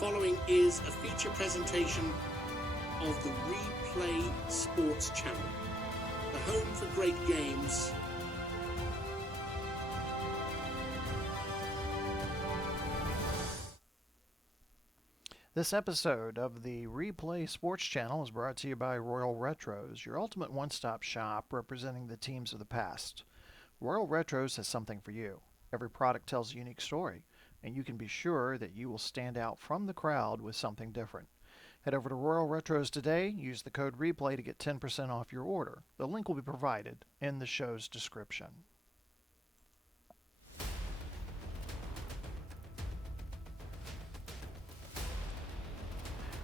following is a feature presentation of the Replay Sports Channel, the home for great games. This episode of the Replay Sports Channel is brought to you by Royal Retros, your ultimate one-stop shop representing the teams of the past. Royal Retros has something for you. Every product tells a unique story, and you can be sure that you will stand out from the crowd with something different. Head over to Royal Retros today, use the code REPLAY to get 10% off your order. The link will be provided in the show's description.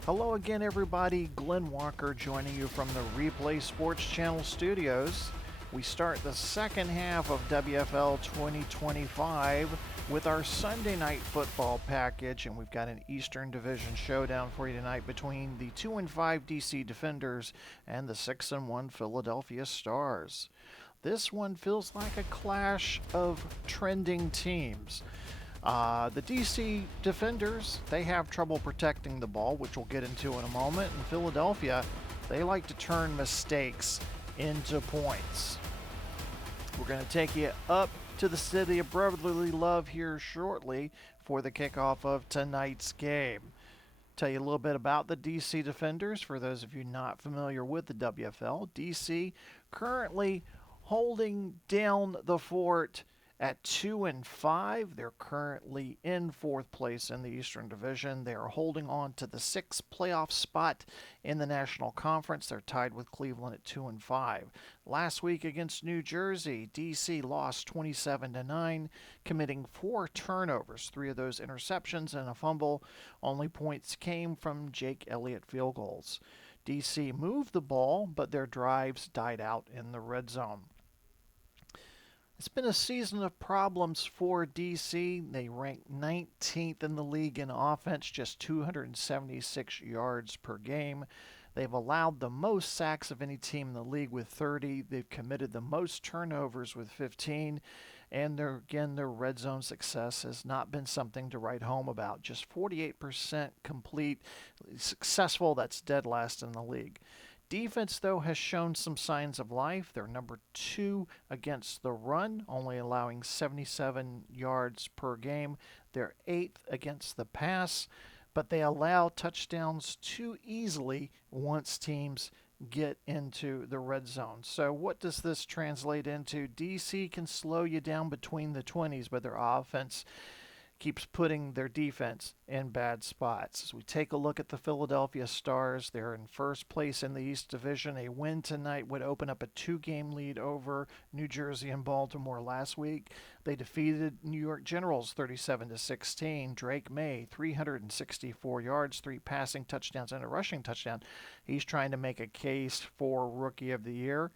Hello again, everybody. Glenn Walker joining you from the Replay Sports Channel studios. We start the second half of WFL 2025 with our Sunday night football package, and we've got an Eastern Division showdown for you tonight between the 2-5 DC Defenders and the 6-1 Philadelphia Stars. This one feels like a clash of trending teams. The DC Defenders, they have trouble protecting the ball, which we'll get into in a moment. And Philadelphia, they like to turn mistakes into points. We're going to take you up to the city of brotherly love here shortly for the kickoff of tonight's game. Tell you a little bit about the DC Defenders for those of you not familiar with the WFL. DC currently holding down the fort at 2-5. They're currently in fourth place in the Eastern Division. They are holding on to the sixth playoff spot in the National Conference. They're tied with Cleveland at 2-5. Last week against New Jersey, DC lost 27-9, committing 4 turnovers, 3 of those interceptions and a fumble. Only points came from Jake Elliott field goals. DC moved the ball, but their drives died out in the red zone. It's been a season of problems for DC. They rank 19th in the league in offense, just 276 yards per game. They've allowed the most sacks of any team in the league with 30. They've committed the most turnovers with 15. And their red zone success has not been something to write home about. Just 48% complete, successful. That's dead last in the league. Defense, though, has shown some signs of life. They're number 2 against the run, only allowing 77 yards per game. They're 8th against the pass, but they allow touchdowns too easily once teams get into the red zone. So what does this translate into? DC can slow you down between the 20s, but their offense keeps putting their defense in bad spots. As we take a look at the Philadelphia Stars, they're in first place in the East Division. A win tonight would open up a 2-game lead over New Jersey and Baltimore last week. They defeated New York Generals 37-16. Drake Maye, 364 yards, 3 passing touchdowns and a rushing touchdown. He's trying to make a case for Rookie of the Year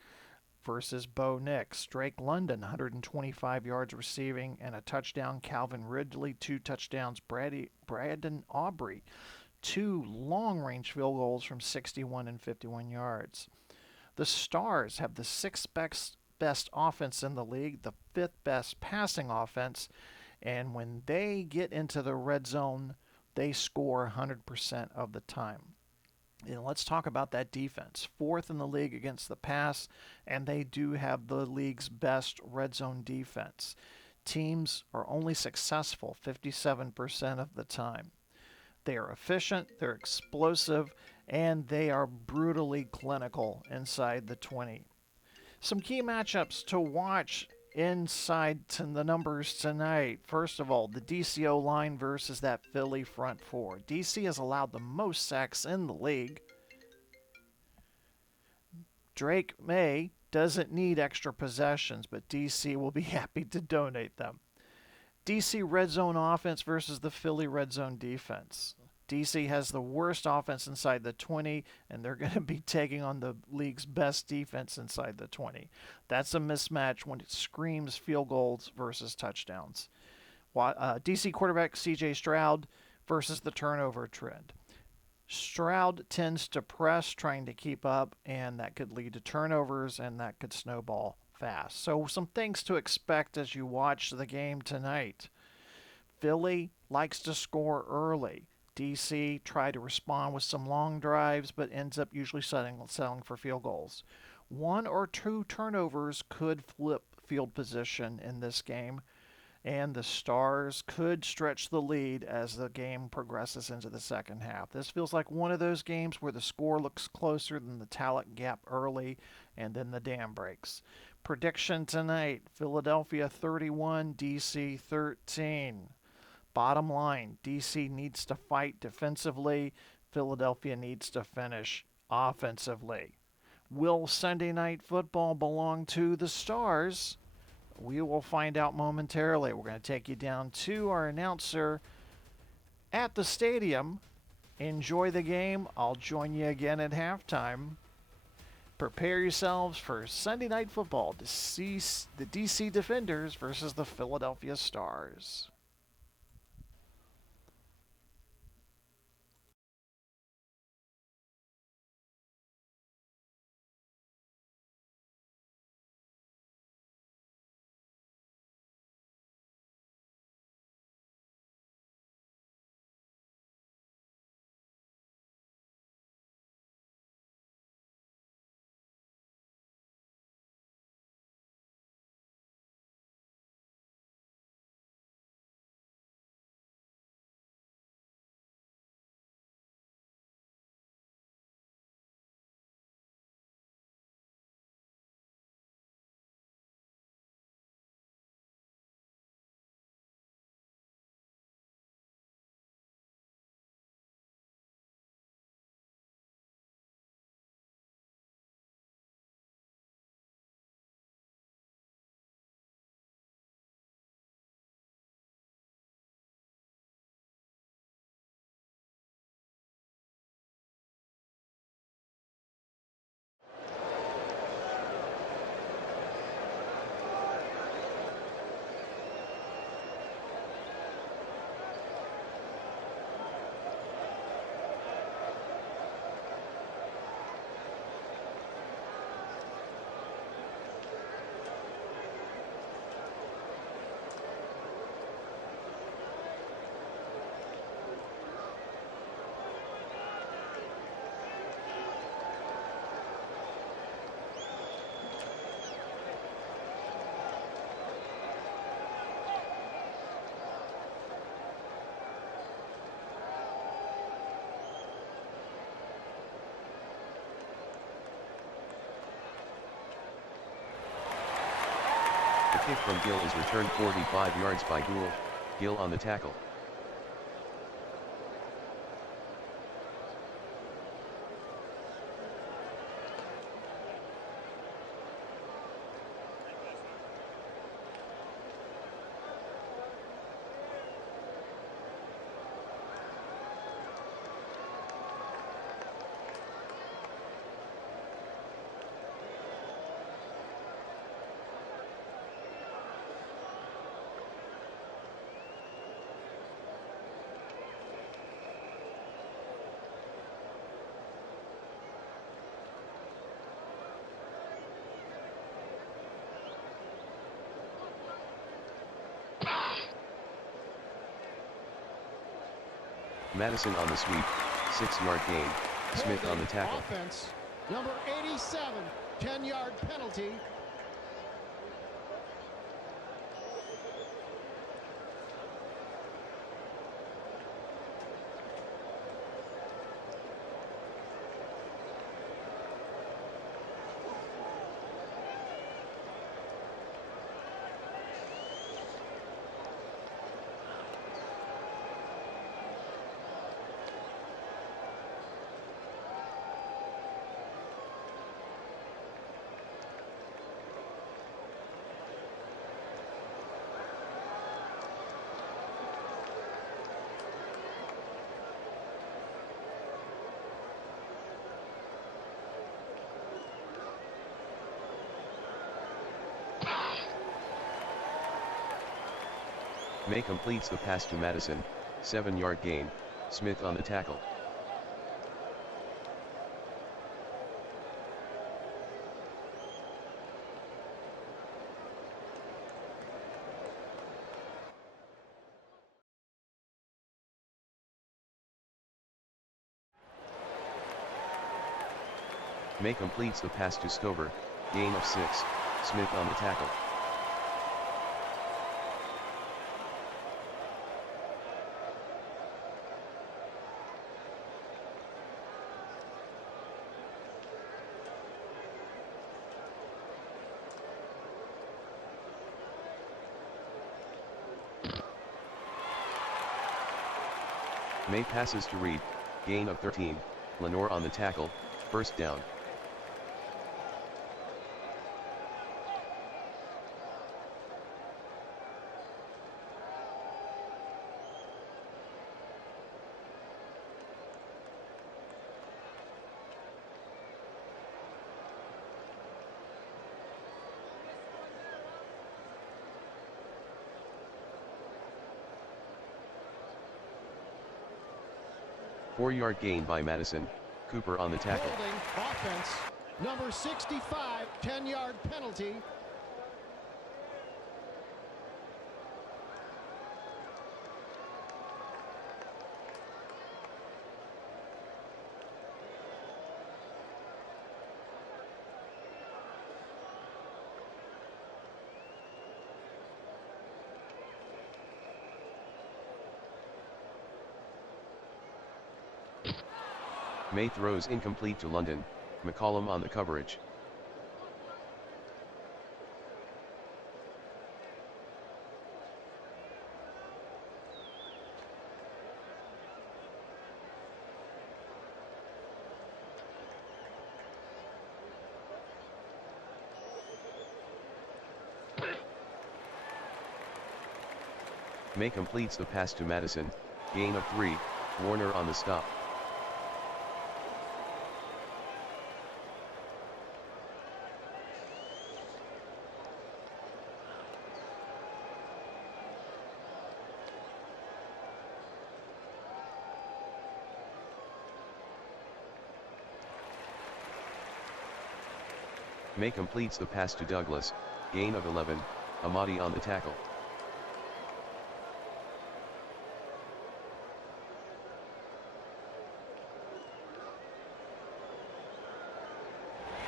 versus Bo Nix. Drake London, 125 yards receiving and a touchdown. Calvin Ridley, 2 touchdowns. Braden Aubrey, 2 long-range field goals from 61 and 51 yards. The Stars have the 6th best offense in the league, the 5th best passing offense, and when they get into the red zone, they score 100% of the time. And let's talk about that defense. 4th in the league against the pass, and they do have the league's best red zone defense. Teams are only successful 57% of the time. They are efficient, they're explosive, and they are brutally clinical inside the 20. Some key matchups to watch inside to the numbers tonight. First of all, the DCO line versus that Philly front 4. DC has allowed the most sacks in the league. Drake Maye doesn't need extra possessions, but DC will be happy to donate them. DC red zone offense versus the Philly red zone defense. DC has the worst offense inside the 20, and they're going to be taking on the league's best defense inside the 20. That's a mismatch when it screams field goals versus touchdowns. DC quarterback C.J. Stroud versus the turnover trend. Stroud tends to press, trying to keep up, and that could lead to turnovers, and that could snowball fast. So some things to expect as you watch the game tonight. Philly likes to score early. DC tried to respond with some long drives, but ends up usually settling for field goals. One or two turnovers could flip field position in this game, and the Stars could stretch the lead as the game progresses into the second half. This feels like one of those games where the score looks closer than the talent gap early, and then the dam breaks. Prediction tonight, Philadelphia 31, DC 13. Bottom line, DC needs to fight defensively. Philadelphia needs to finish offensively. Will Sunday Night Football belong to the Stars? We will find out momentarily. We're going to take you down to our announcer at the stadium. Enjoy the game. I'll join you again at halftime. Prepare yourselves for Sunday Night Football to see the DC Defenders versus the Philadelphia Stars. The kick from Gill is returned 45 yards by Gould. Gill on the tackle. Madison on the sweep, 6-yard gain. Smith on the tackle. Offense, number 87, 10-yard penalty. Maye completes the pass to Madison, 7-yard gain. Smith on the tackle. Maye completes the pass to Stover, gain of 6, Smith on the tackle. Maye passes to Reed, gain of 13, Lenore on the tackle, first down. Four-yard gain by Madison, Cooper on the tackle. Holding offense. Number 65, 10-yard penalty. Maye throws incomplete to London, McCollum on the coverage. Maye completes the pass to Madison, gain of 3, Warner on the stop. Maye completes the pass to Douglas, gain of 11, Amadi on the tackle.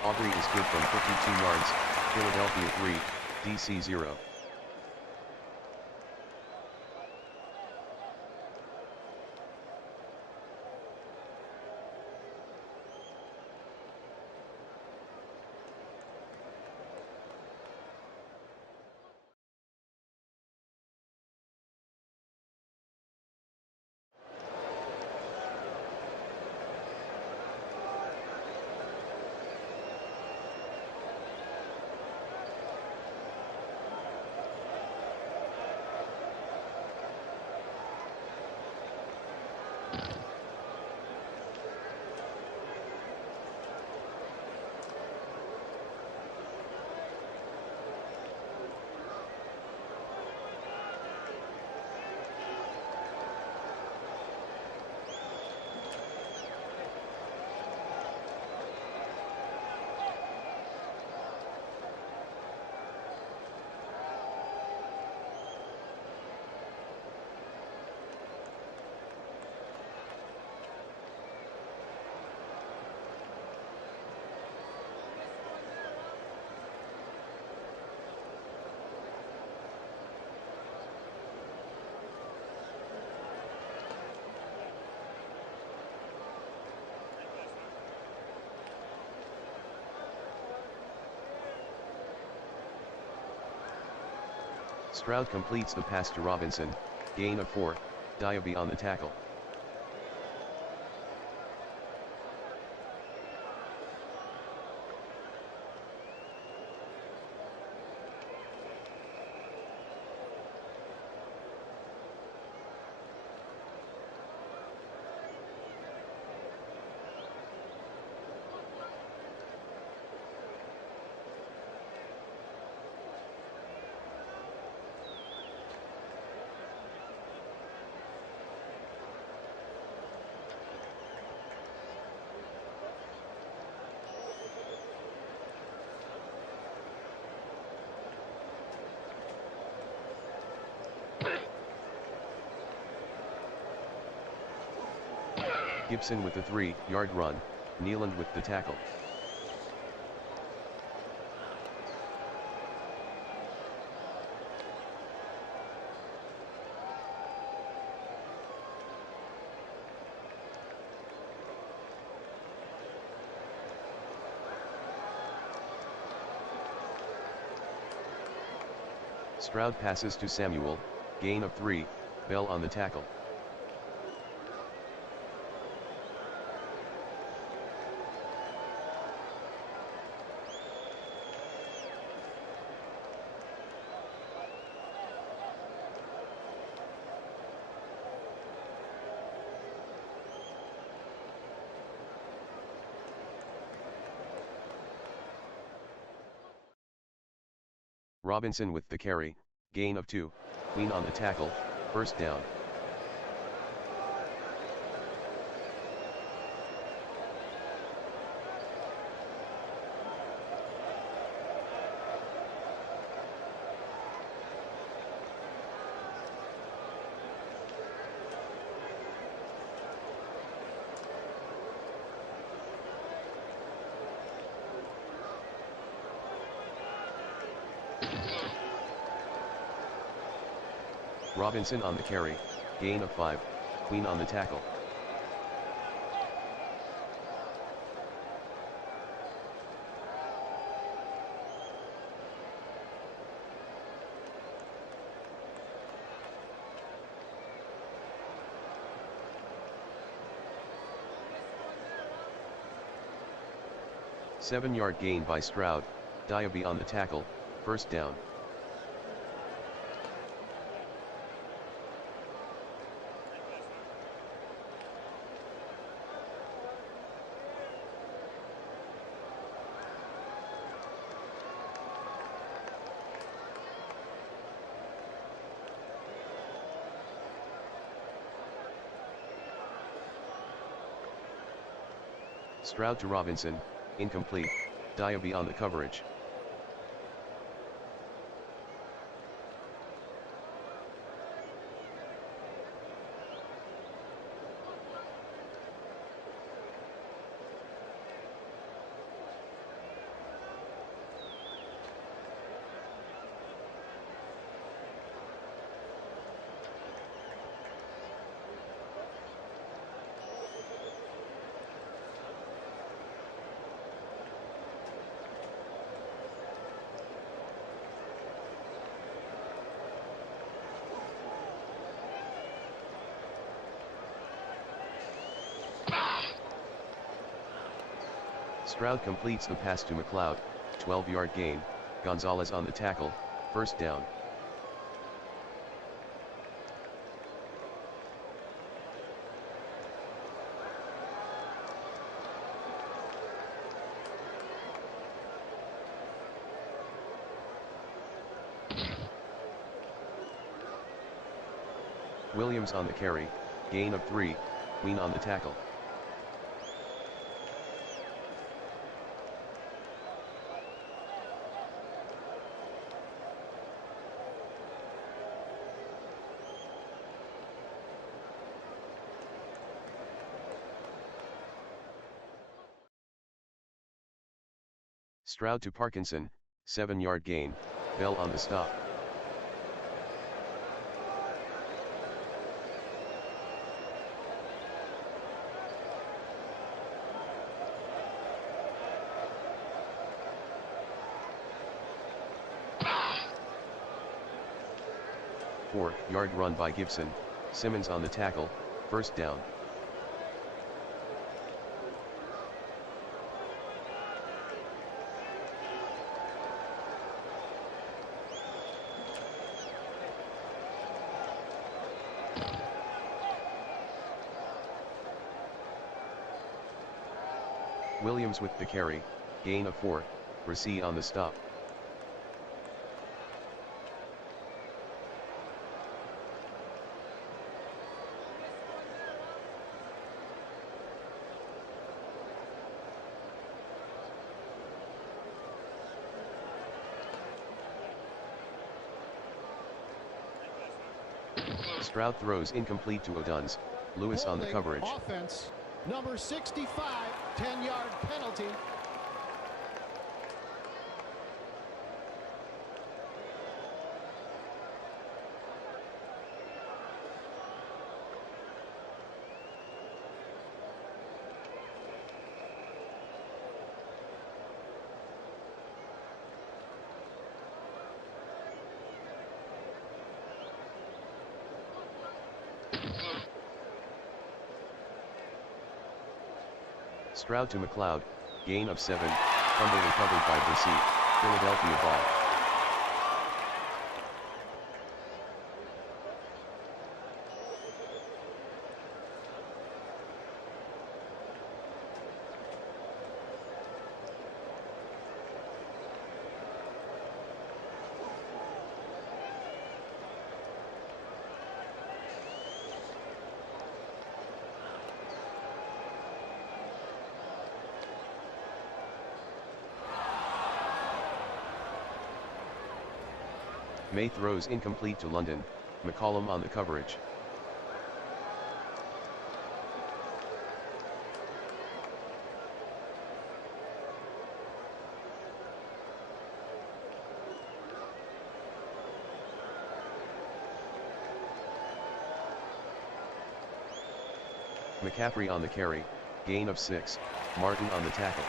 Aubrey is good from 52 yards, Philadelphia 3, DC 0. Stroud completes the pass to Robinson, gain of 4, Diaby on the tackle. Gibson with the 3-yard run, Nealand with the tackle. Stroud passes to Samuel, gain of 3, Bell on the tackle. Robinson with the carry, gain of 2, Queen on the tackle, first down. Robinson on the carry, gain of 5, Queen on the tackle. Seven-yard gain by Stroud, Diaby on the tackle, first down. Stroud to Robinson, incomplete, Diaby on the coverage. Stroud completes the pass to McLeod, 12-yard gain, Gonzalez on the tackle, first down. Williams on the carry, gain of 3, Queen on the tackle. Stroud to Parkinson, 7-yard gain, Bell on the stop. Four-yard run by Gibson, Simmons on the tackle, first down. Williams with the carry, gain of 4, Rasee on the stop. Stroud throws incomplete to O'Duns, Lewis on the coverage. Offense, number 65, 10-yard penalty. Stroud to McLeod, gain of 7, fumble recovered by Brissy, Philadelphia ball. Maye throws incomplete to London, McCollum on the coverage. McCaffrey on the carry, gain of 6, Martin on the tackle.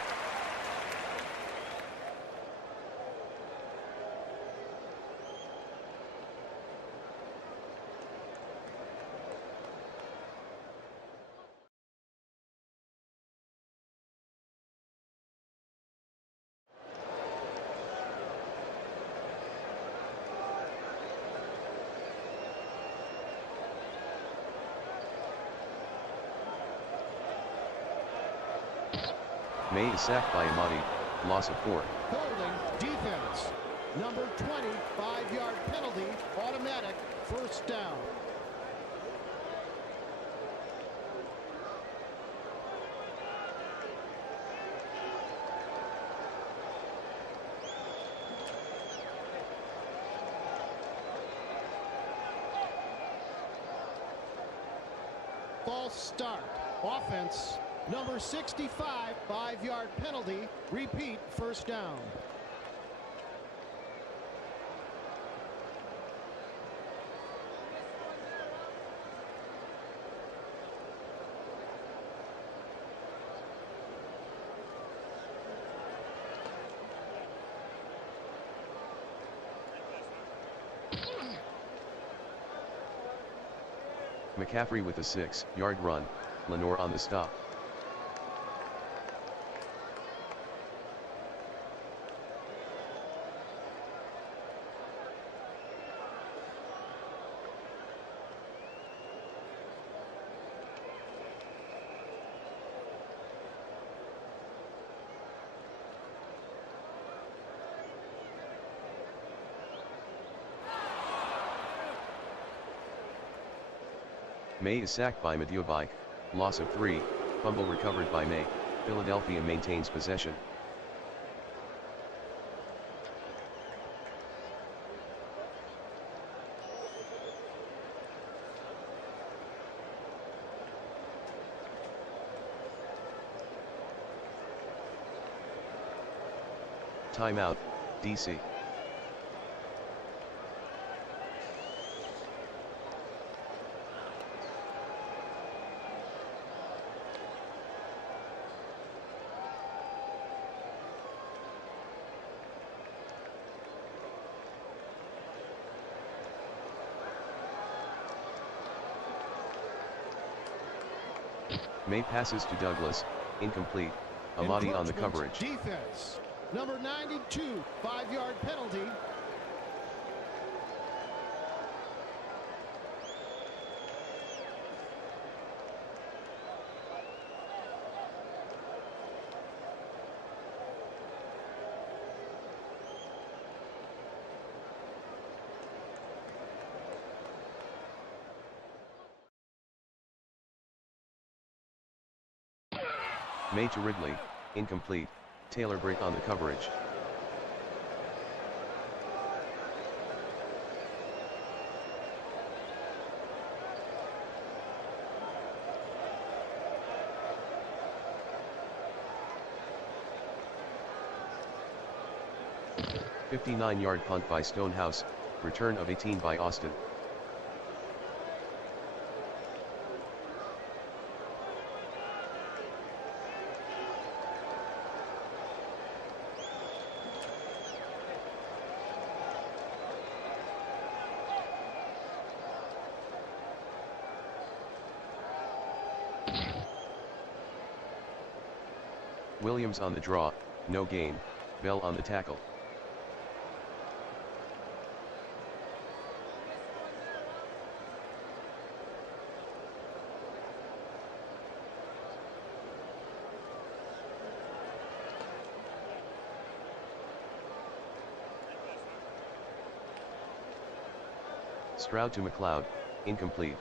Maye is sacked by Amadi, loss of 4. Holding defense. Number 20, 5-yard penalty, automatic, first down. False start. Offense. Number 65, 5-yard penalty. Repeat, first down. McCaffrey with a 6-yard run, Lenore on the stop. Maye is sacked by Madiobi, loss of 3, fumble recovered by Maye, Philadelphia maintains possession. Timeout, DC. Maye passes to Douglas, incomplete, Amadi on the coverage. Defense. Number 92, 5-yard penalty. Maye to Ridley, incomplete, Taylor Britt on the coverage. A 59-yard punt by Stonehouse, return of 18 by Austin. Williams on the draw, no gain, Bell on the tackle. Stroud to McLeod, incomplete.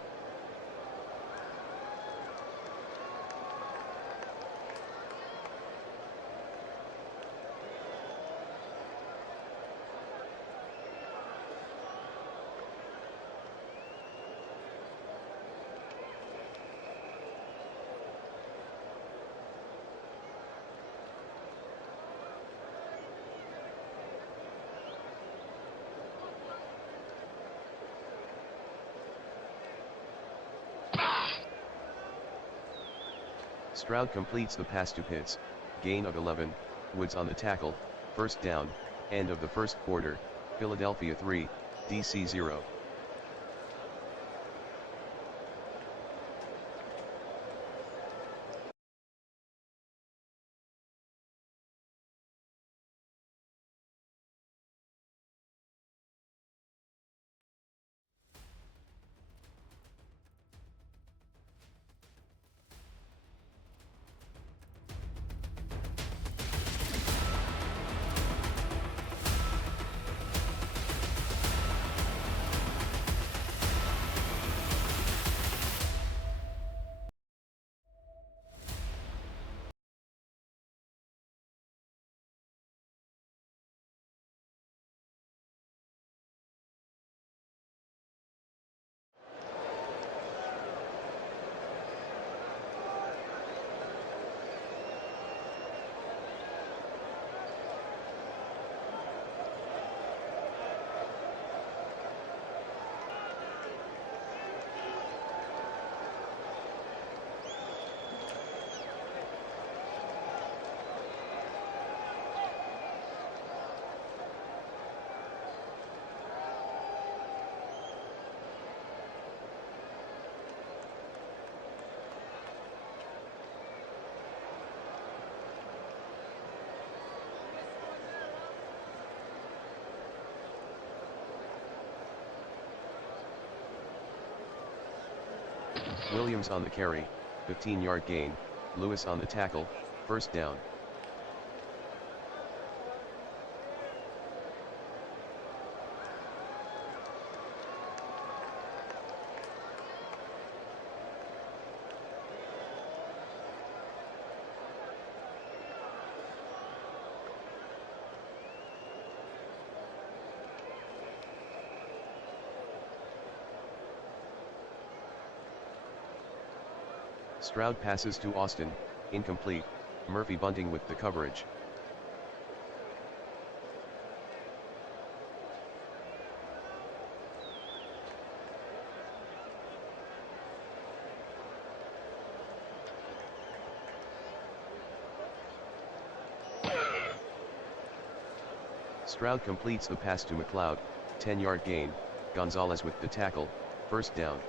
Stroud completes the pass to Pitts, gain of 11, Woods on the tackle, first down, end of the first quarter, Philadelphia 3, DC 0. Williams on the carry, 15-yard gain, Lewis on the tackle, first down. Stroud passes to Austin, incomplete, Murphy bunting with the coverage. Stroud completes the pass to McLeod, 10-yard gain, Gonzalez with the tackle, first down.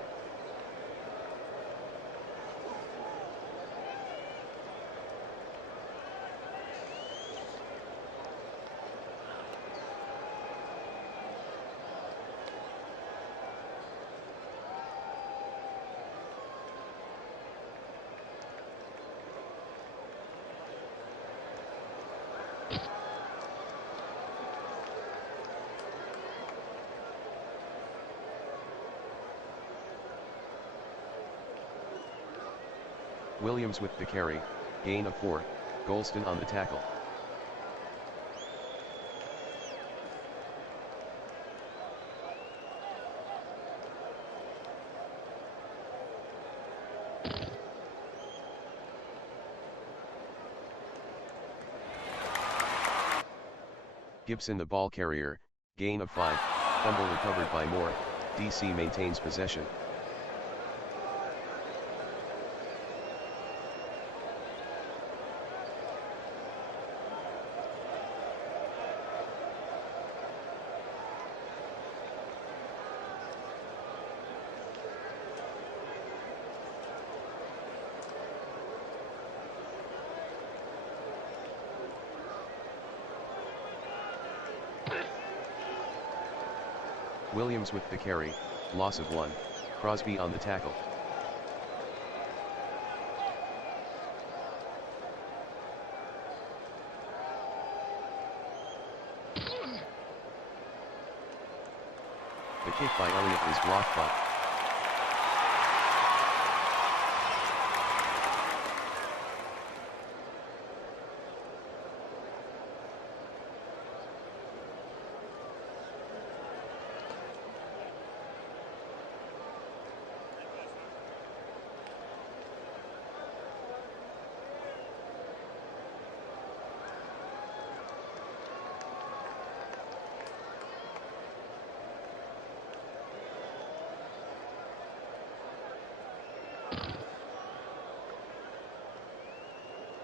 Williams with the carry, gain of 4, Golston on the tackle. Gibson the ball carrier, gain of 5, fumble recovered by Moore, DC maintains possession. Williams with the carry, loss of 1, Crosby on the tackle. The kick by Elliott is blocked by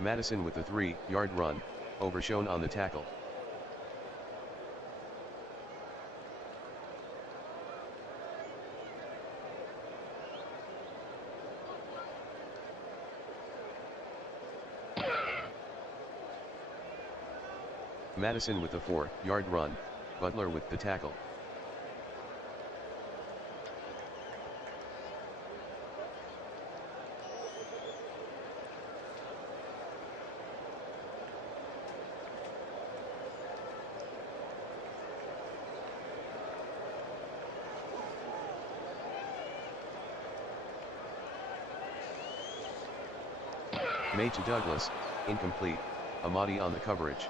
Madison with the 3-yard run, overshown on the tackle. Madison with the 4-yard run, Butler with the tackle. Maye to Douglas, incomplete, Amadi on the coverage.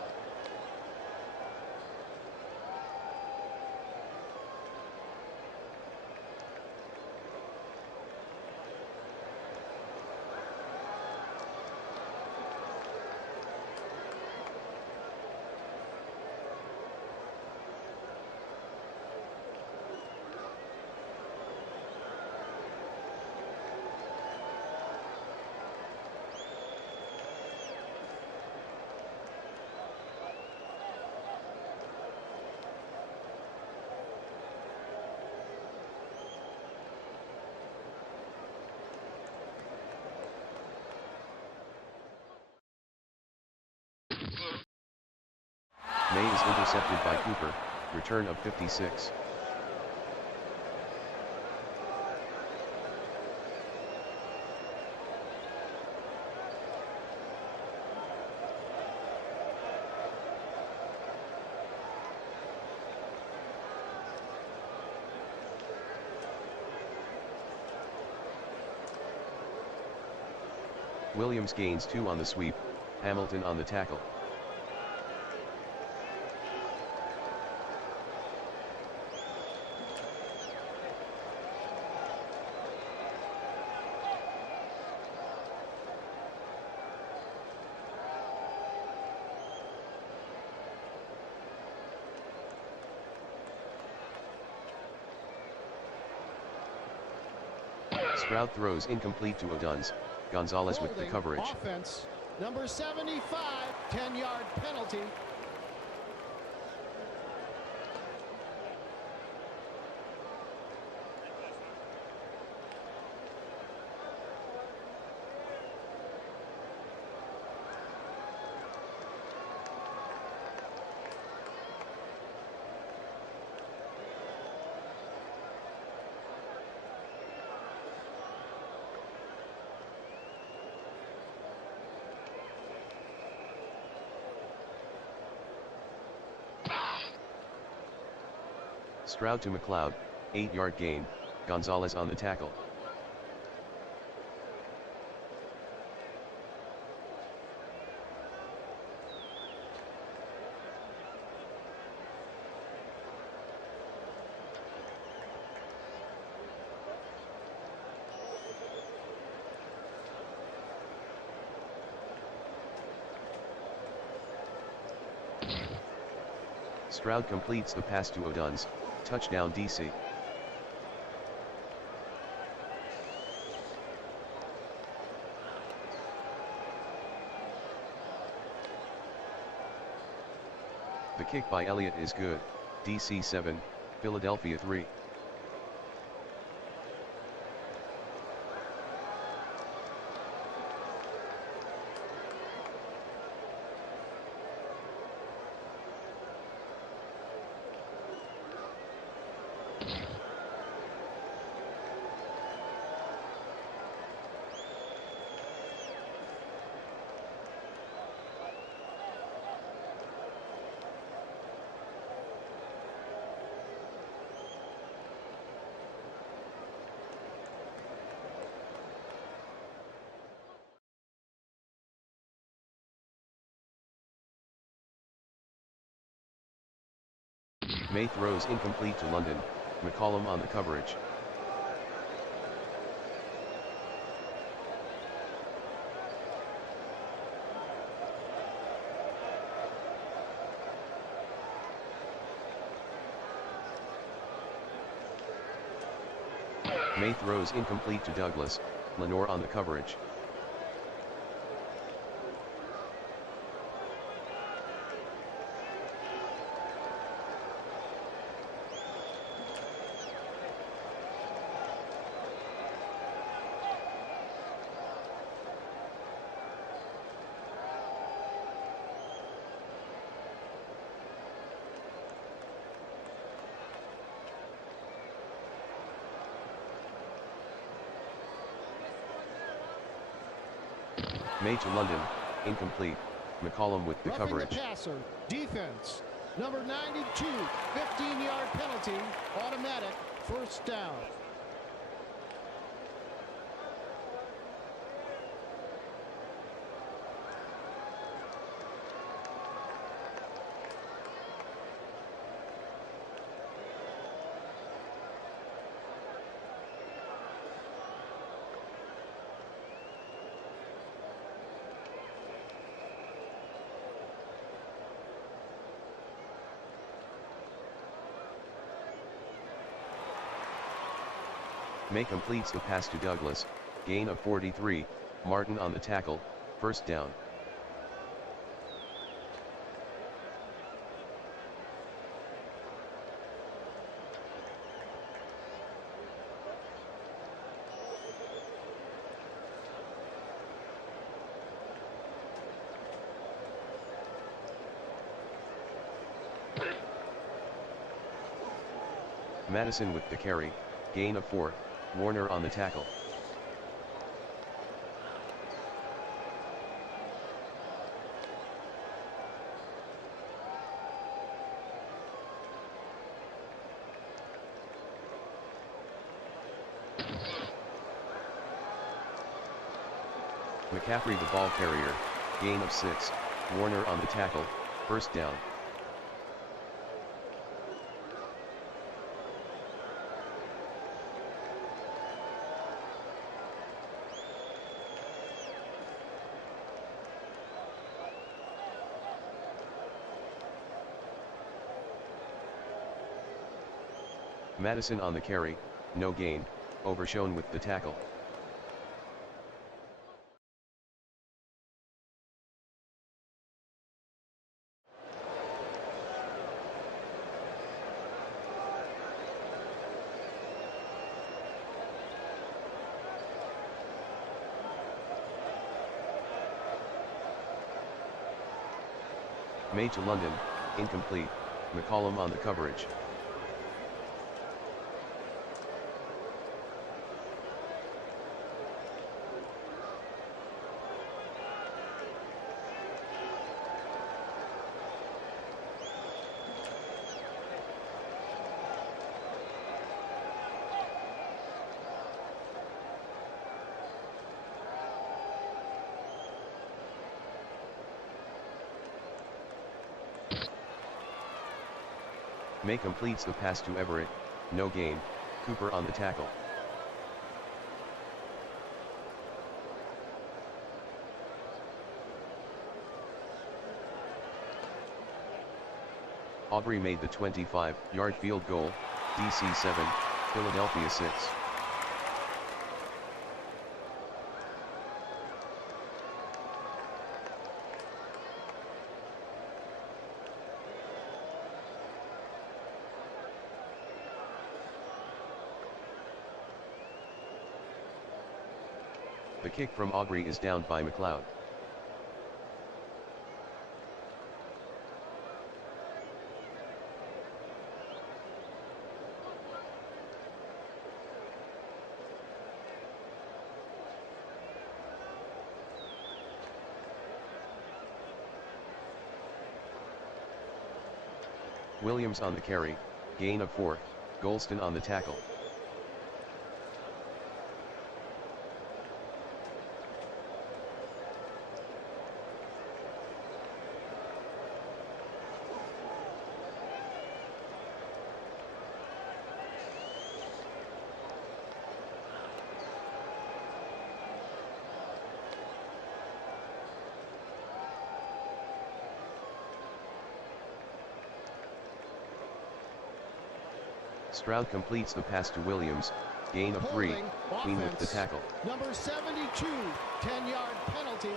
Maye is intercepted by Cooper, return of 56. Williams gains 2 on the sweep, Hamilton on the tackle. Stroud throws incomplete to O'Duns, Gonzalez with the coverage. Offense, number 75, 10-yard penalty. Stroud to McLeod, 8-yard gain, Gonzalez on the tackle. Stroud completes the pass to O'Duns, touchdown DC. The kick by Elliott is good, DC 7, Philadelphia 3. Maye throws incomplete to London, McCollum on the coverage. Maye throws incomplete to Douglas, Lenore on the coverage. Maye to London, incomplete, McCollum with the Roughing coverage. the passer, defense. Number 92, 15-yard penalty, automatic, first down. Maye completes the pass to Douglas, gain of 43, Martin on the tackle, first down. Madison with the carry, gain of 4, Warner on the tackle. McCaffrey the ball carrier, gain of 6, Warner on the tackle, first down. Madison on the carry, no gain, overshown with the tackle. Maye to London, incomplete, McCollum on the coverage. Maye completes the pass to Everett, no gain, Cooper on the tackle. Aubrey made the 25-yard field goal, DC 7, Philadelphia 6. The kick from Aubrey is downed by McLeod. Williams on the carry, gain of 4, Golston on the tackle. Stroud completes the pass to Williams, gain of 3, Holding Queen with the offense. tackle. Number 72, 10-yard penalty.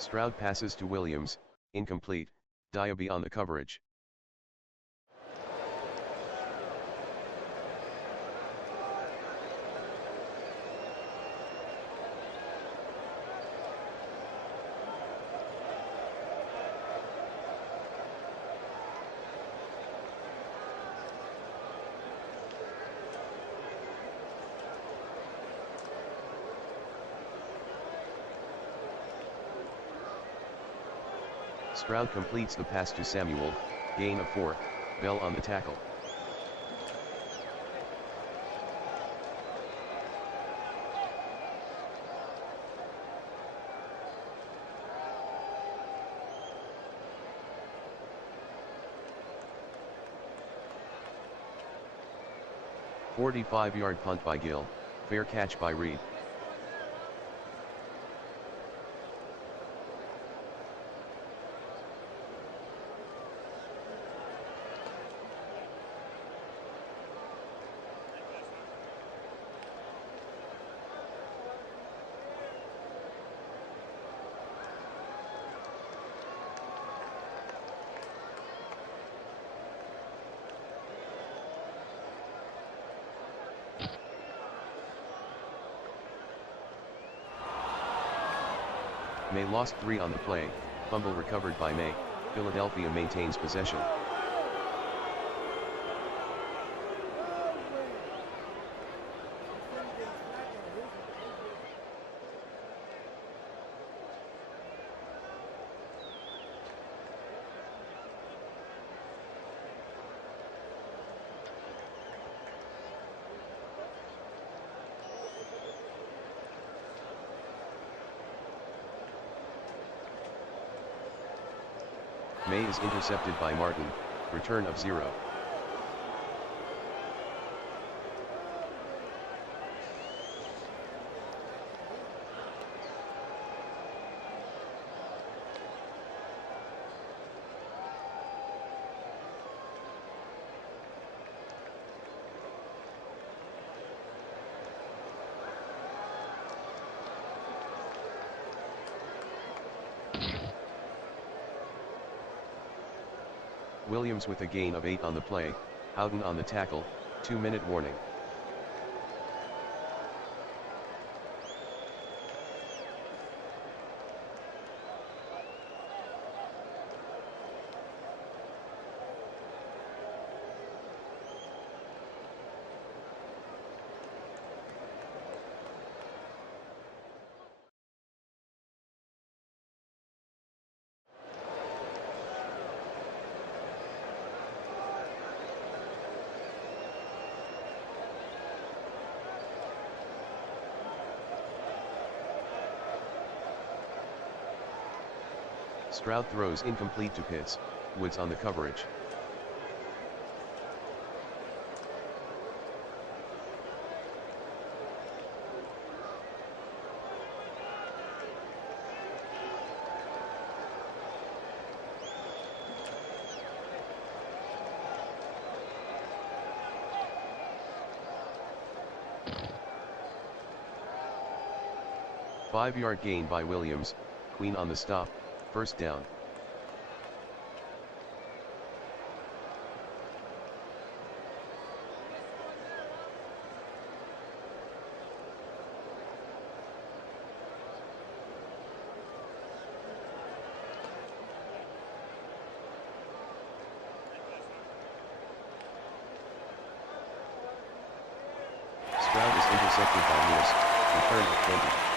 Stroud passes to Williams, incomplete, Diaby on the coverage. Stroud completes the pass to Samuel, gain of 4, Bell on the tackle. A 45-yard punt by Gill, fair catch by Reed. Maye lost 3 on the play, fumble recovered by Maye, Philadelphia maintains possession. Maye is intercepted by Martin, return of 0. Williams with a gain of 8 on the play, Houghton on the tackle, 2-minute warning. Stroud throws incomplete to Pitts, Woods on the coverage. A 5-yard gain by Williams, Queen on the stop, first down. Stroud is intercepted by Lewis, return of 20.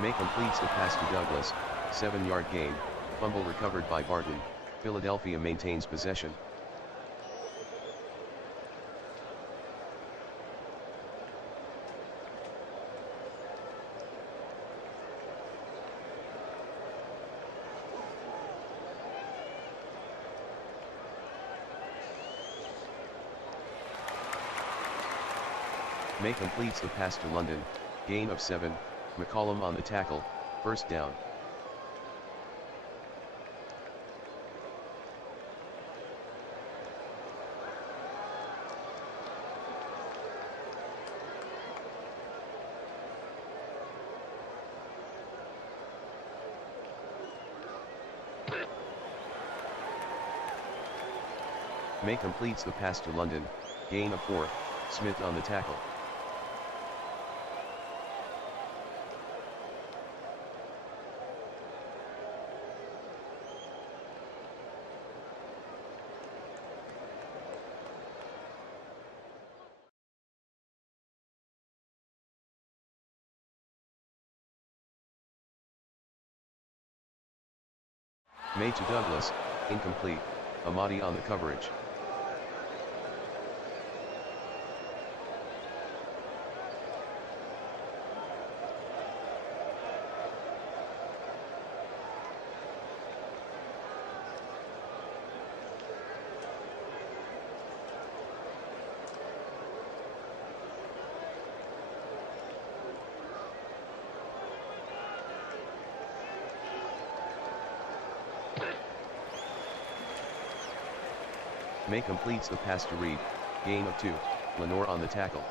Maye completes the pass to Douglas, 7-yard gain, fumble recovered by Barton, Philadelphia maintains possession. Maye completes the pass to London, gain of 7, McCollum on the tackle, first down. Maye completes the pass to London, gain of 4, Smith on the tackle. Maye to Douglas, incomplete, Amadi on the coverage. Maye completes the pass to Reed, gain of 2, Lenore on the tackle.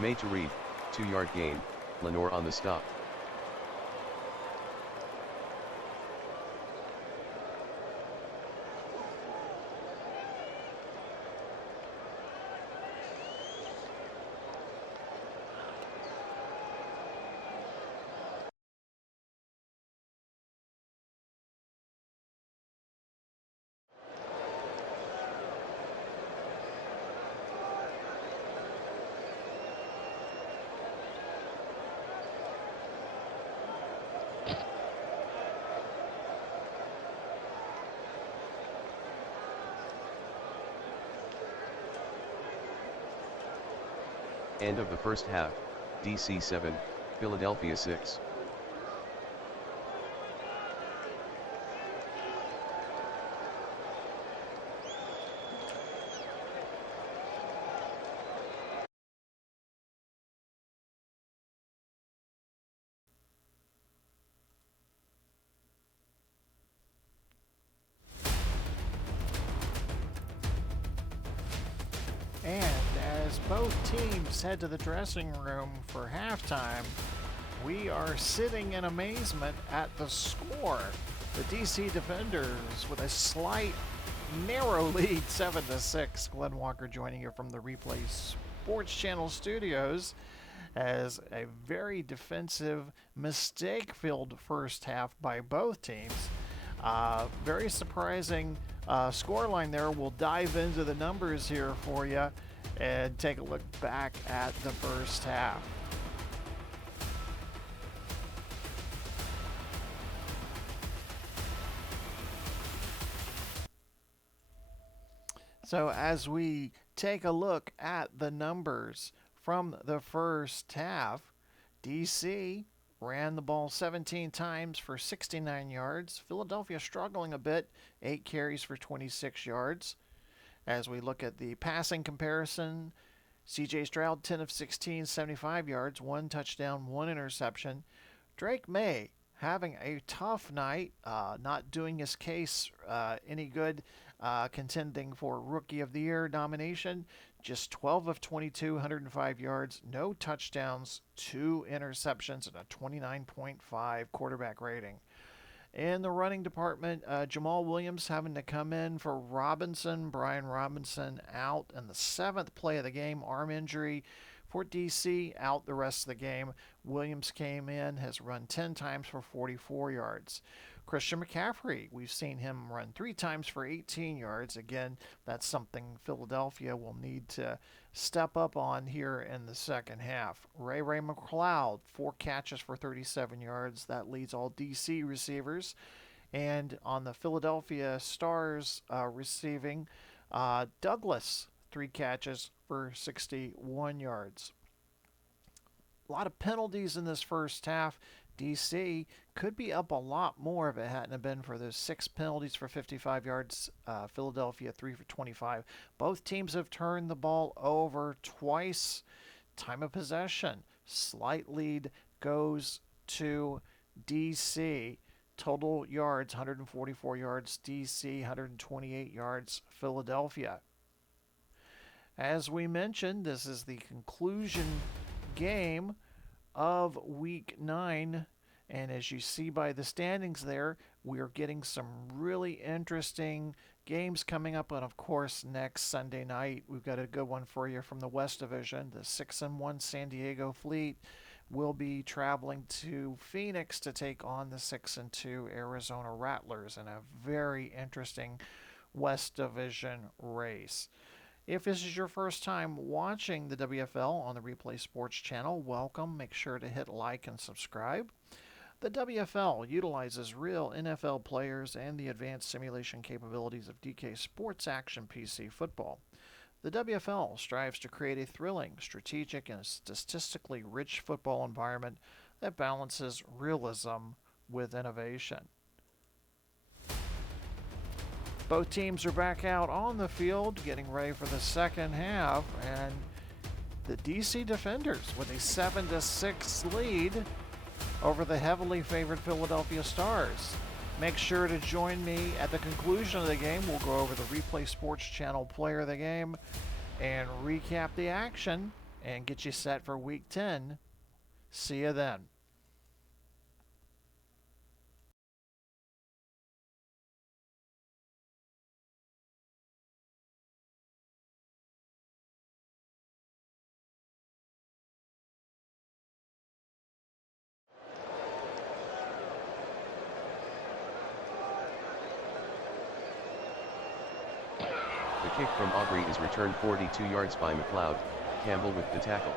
Maye to Reed, 2-yard gain, Lenore on the stop. End of the first half, DC 7, Philadelphia 6. And as both teams head to the dressing room for halftime, we are sitting in amazement at the score. The DC Defenders with a slight, narrow lead, 7-6. Glenn Walker joining you from the Replay Sports Channel studios as a very defensive, mistake-filled first half by both teams. Very surprising scoreline there. We'll dive into the numbers here for you and take a look back at the first half. So as we take a look at the numbers from the first half, DC ran the ball 17 times for 69 yards. Philadelphia struggling a bit, 8 carries for 26 yards. As we look at the passing comparison, CJ Stroud 10 of 16, 75 yards, 1 touchdown, 1 interception. Drake Maye having a tough night, not doing his case any good, contending for Rookie of the Year nomination. Just 12 of 22, 105 yards, no touchdowns, 2 interceptions, and a 29.5 quarterback rating. In the running department, Jamal Williams having to come in for Robinson. Brian Robinson out in the 7th play of the game, arm injury. For DC, out the rest of the game. Williams came in, has run 10 times for 44 yards. Christian McCaffrey, we've seen him run 3 times for 18 yards. Again, that's something Philadelphia will need to step up on here in the second half. Ray McLeod, 4 catches for 37 yards. That leads all DC receivers. And on the Philadelphia Stars receiving, Douglas, 3 catches for 61 yards. A lot of penalties in this first half. DC could be up a lot more if it hadn't been for those 6 penalties for 55 yards. Philadelphia 3 for 25. Both teams have turned the ball over twice. Time of possession, slight lead goes to DC. Total yards, 144 yards DC, 128 yards Philadelphia. As we mentioned, this is the conclusion game of Week 9. And as you see by the standings there, we are getting some really interesting games coming up. And of course, next Sunday night, we've got a good one for you from the West Division. The 6-1 San Diego Fleet will be traveling to Phoenix to take on the 6-2 Arizona Rattlers in a very interesting West Division race. If this is your first time watching the WFL on the Replay Sports channel, welcome. Make sure to hit like and subscribe. The WFL utilizes real NFL players and the advanced simulation capabilities of DK Sports Action PC Football. The WFL strives to create a thrilling, strategic, and statistically rich football environment that balances realism with innovation. Both teams are back out on the field getting ready for the second half, and the DC Defenders with a 7-6 lead over the heavily favored Philadelphia Stars. Make sure to join me at the conclusion of the game. We'll go over the Replay Sports Channel player of the game and recap the action and get you set for Week 10. See you then. The kick from Aubrey is returned 42 yards by McLeod, Campbell with the tackle.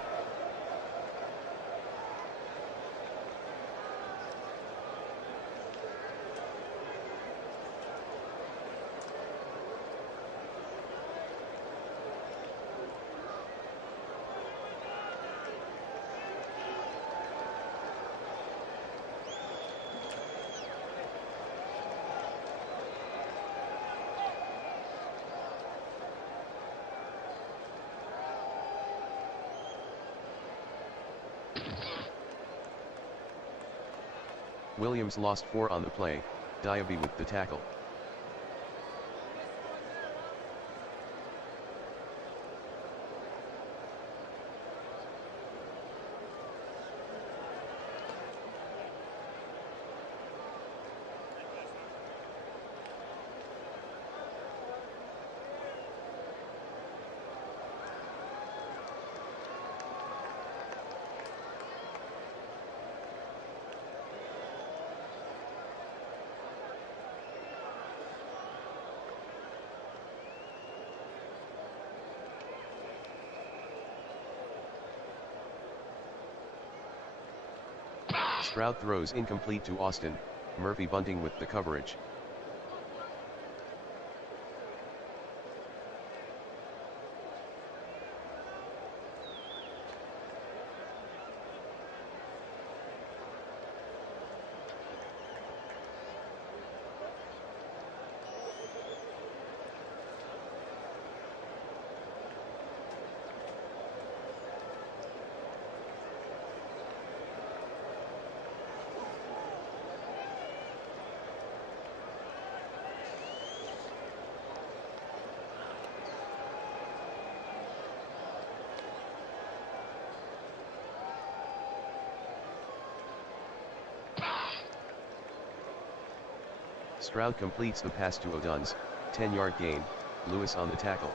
Williams lost 4 on the play, Diaby with the tackle. Stroud throws incomplete to Austin, Murphy bunting with the coverage. Stroud completes the pass to O'Dunn's, 10-yard gain, Lewis on the tackle.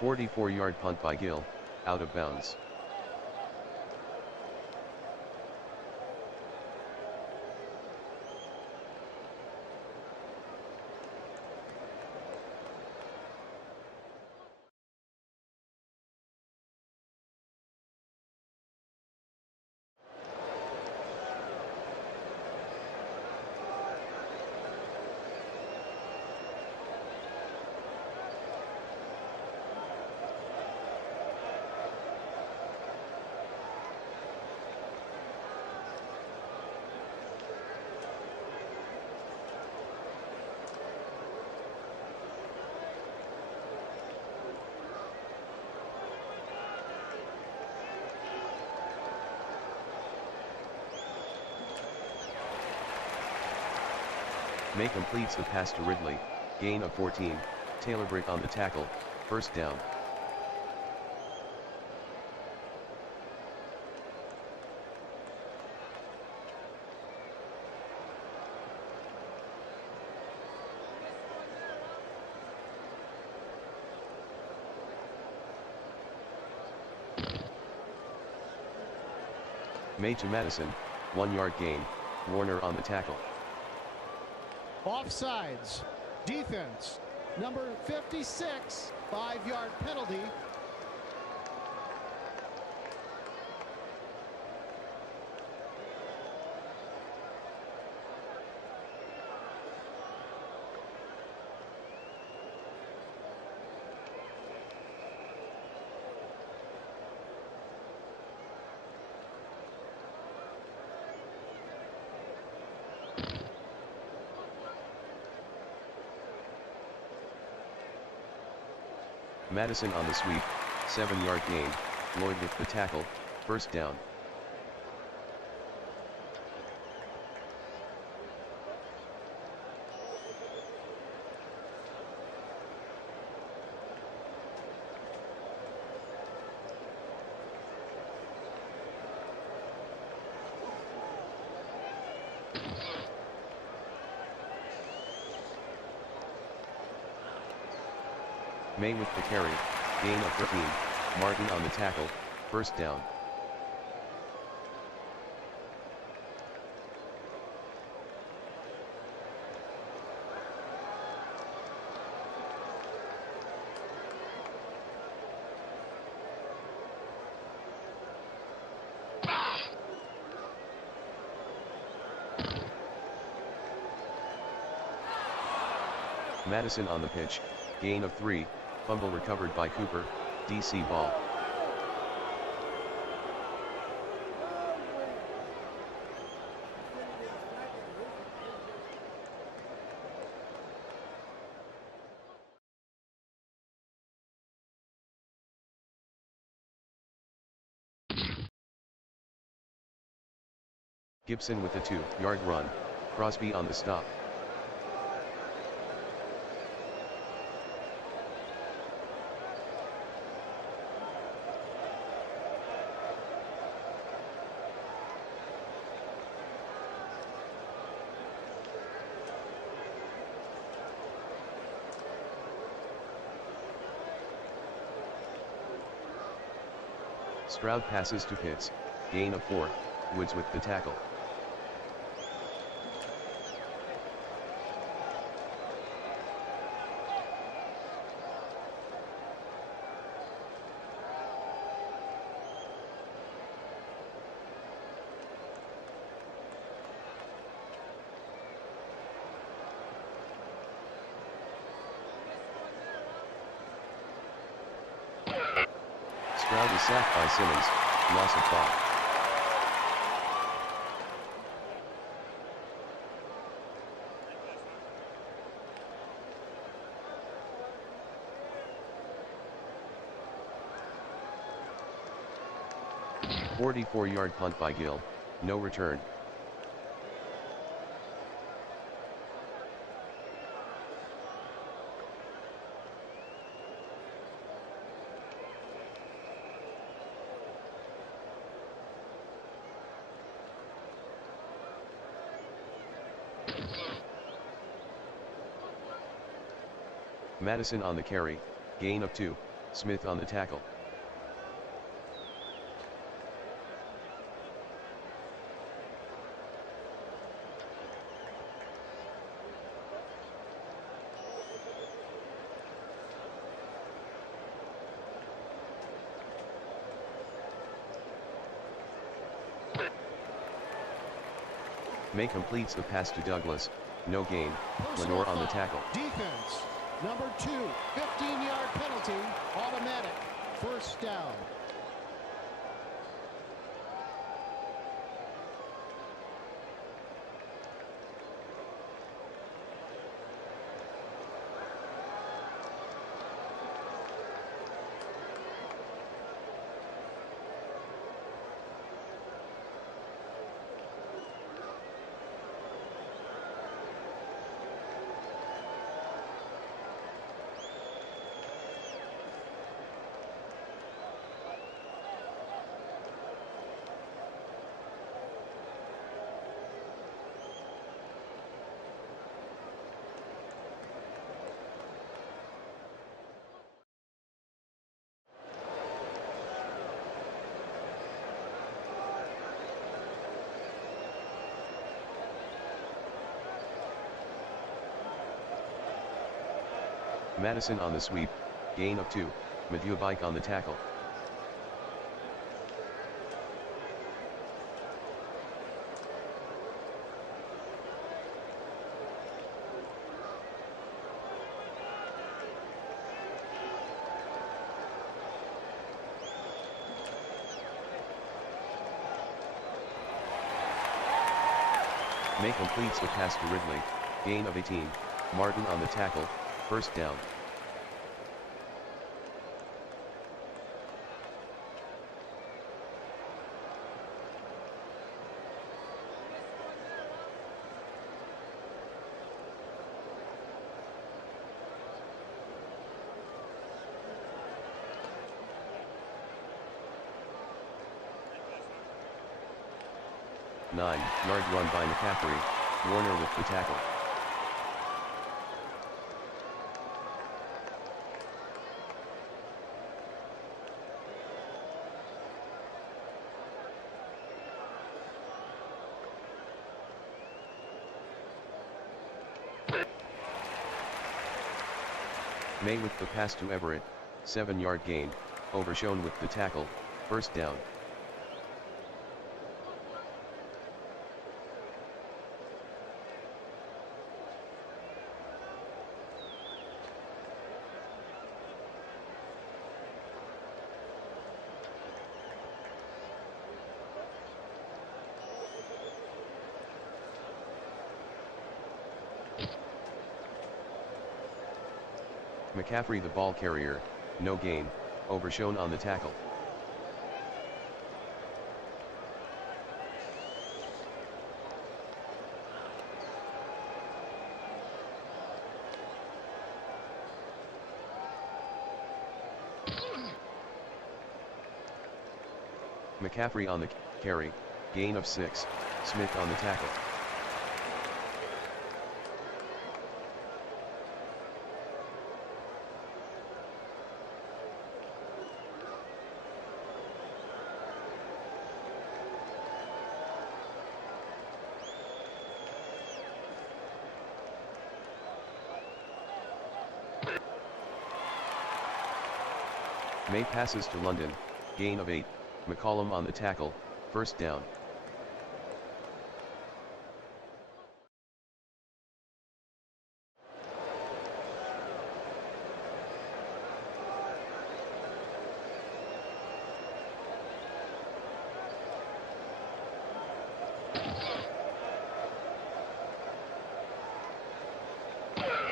A 44-yard punt by Gill, out of bounds. Maye completes the pass to Ridley, gain of 14, Taylor Britt on the tackle, first down. Maye to Madison, 1-yard gain, Warner on the tackle. Offsides. Defense. Number 56, 5-yard penalty. Madison on the sweep, 7-yard gain, Lloyd with the tackle, first down. Maye with the carry, gain of 13, Martin on the tackle, first down. Madison on the pitch, gain of 3, fumble recovered by Cooper, DC ball. Gibson with a 2-yard run, Crosby on the stop. Stroud passes to Pitts, gain of 4, Woods with the tackle. Stroud is sacked by Simmons, loss of 5. A 44-yard punt by Gill, no return. Madison on the carry, gain of 2, Smith on the tackle. Maye completes the pass to Douglas, no gain, Lenore on the tackle. Defense, number 2, 15-yard penalty, automatic, first down. Madison on the sweep, gain of 2, Maye on the tackle. Maye completes the pass to Ridley, gain of 18, Martin on the tackle, first down. Nine-yard run by McCaffrey, Warner with the tackle. Maye with the pass to Everett, 7-yard gain, overshown with the tackle, first down. McCaffrey the ball carrier, no gain, overshown on the tackle. McCaffrey on the carry, gain of 6, Smith on the tackle. Maye passes to London, gain of 8, McCollum on the tackle, first down.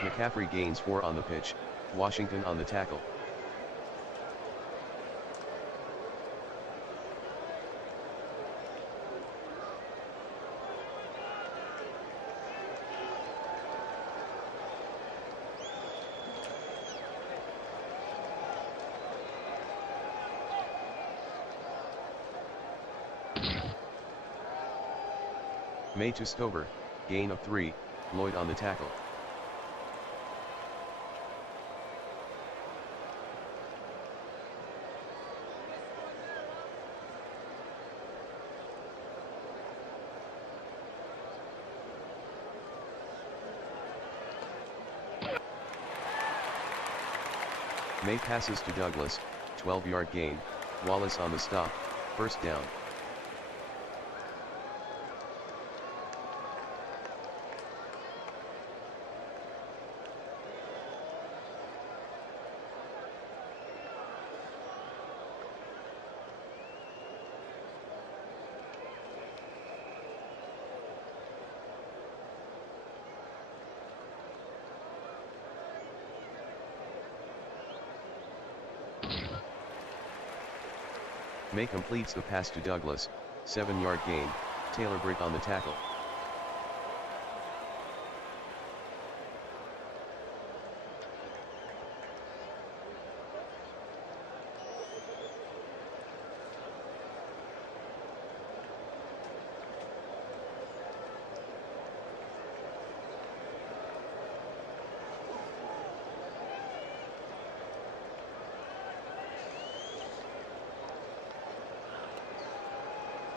McCaffrey gains 4 on the pitch, Washington on the tackle. Maye to Stover, gain of 3, Lloyd on the tackle. Maye passes to Douglas, 12-yard gain, Wallace on the stop, first down. Maye completes the pass to Douglas, 7-yard gain, Taylor Britt on the tackle.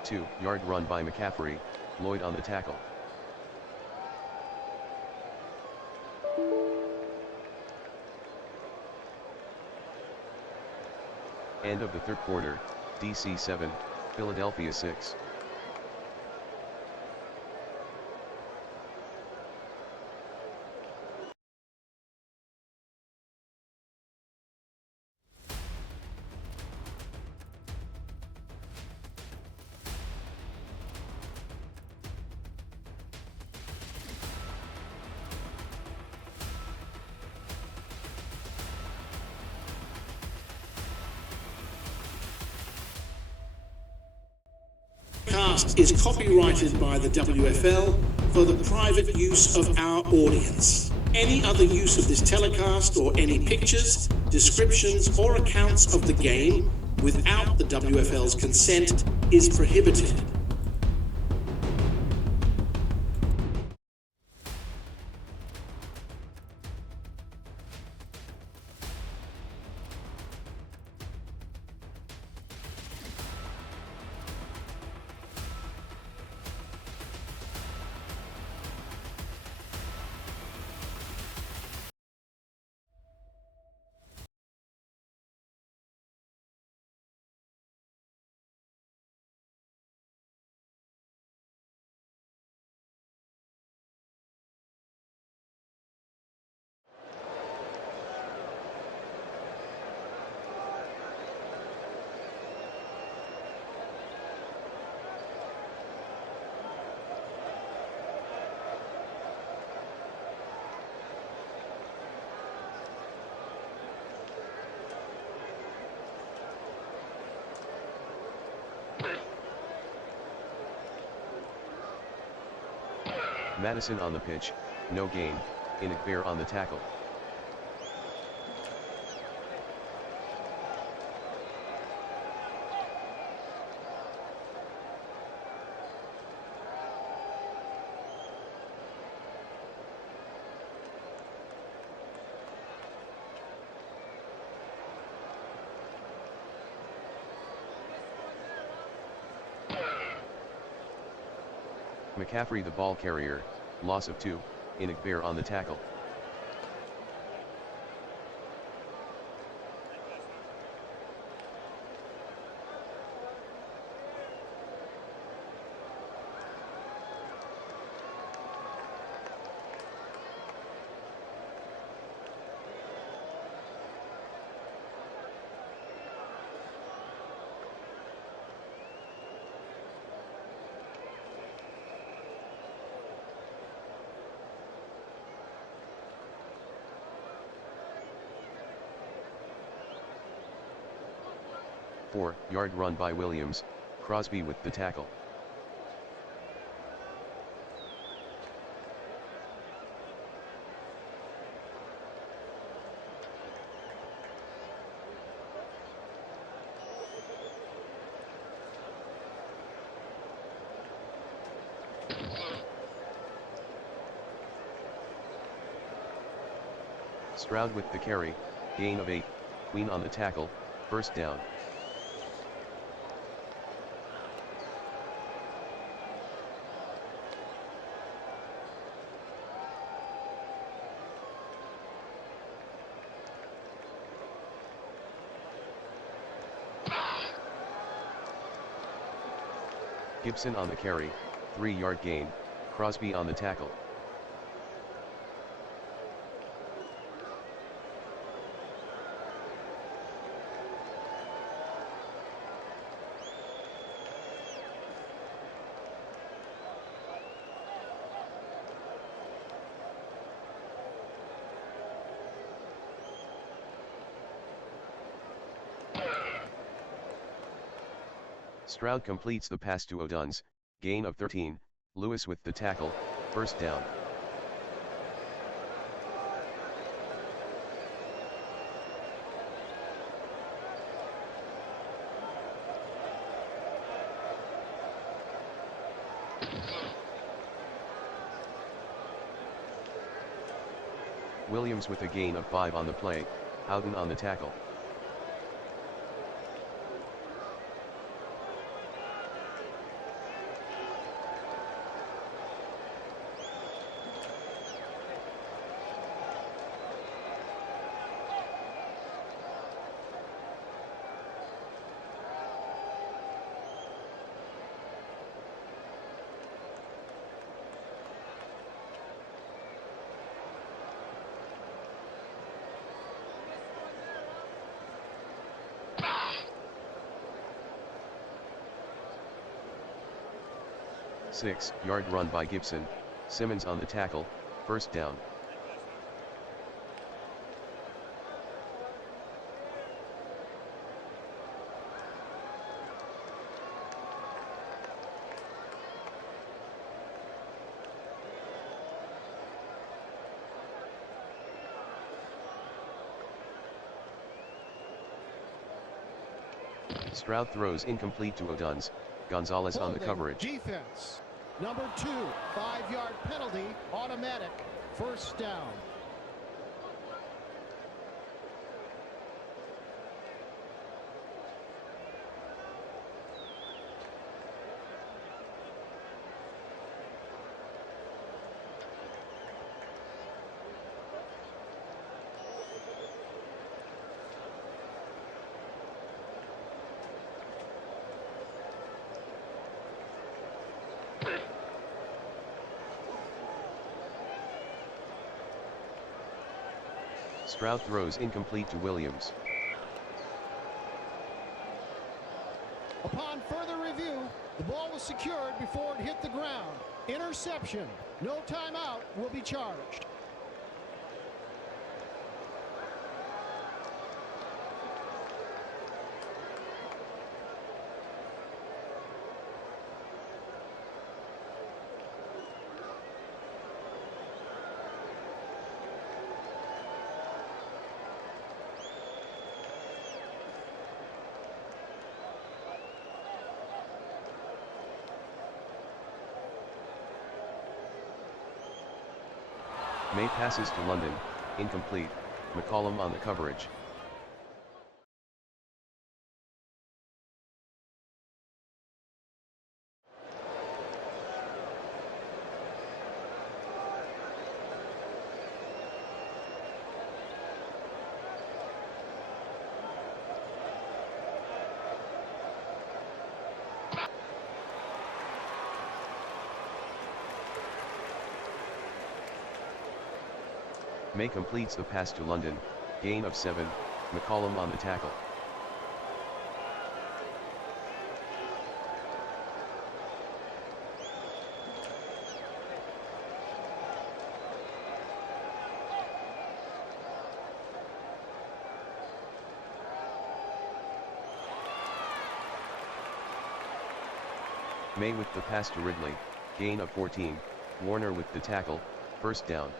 Two-yard run by McCaffrey, Lloyd on the tackle. End of the third quarter, DC 7, Philadelphia 6. Cast is copyrighted by the WFL for the private use of our audience. Any other use of this telecast or any pictures, descriptions or accounts of the game without the WFL's consent is prohibited. Madison on the pitch, no gain, Inagbear on the tackle. McCaffrey the ball carrier, loss of 2, Inagbear on the tackle. Four-yard run by Williams, Crosby with the tackle. Stroud with the carry, gain of 8, Queen on the tackle, first down. Gibson on the carry, 3-yard gain, Crosby on the tackle. Stroud completes the pass to O'Duns, gain of 13, Lewis with the tackle, first down. Williams with a gain of 5 on the play, Houghton on the tackle. Six-yard run by Gibson, Simmons on the tackle, first down. Stroud throws incomplete to O'Duns, Gonzalez on the coverage. Defense. Number 2, 5-yard penalty, automatic, first down. Stroud throws incomplete to Williams. Upon further review, the ball was secured before it hit the ground. Interception. No timeout will be charged. Maye passes to London, incomplete, McCollum on the coverage. Maye completes the pass to London, gain of 7, McCollum on the tackle. Maye with the pass to Ridley, gain of 14, Warner with the tackle, first down.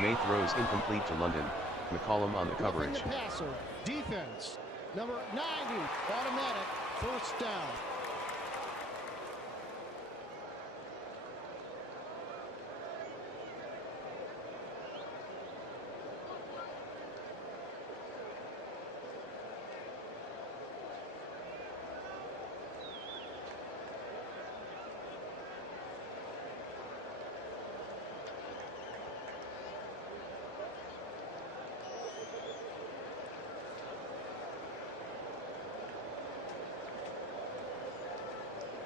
Maye throws incomplete to London, McCollum on the coverage. The passer, defense, number 90, automatic, first down.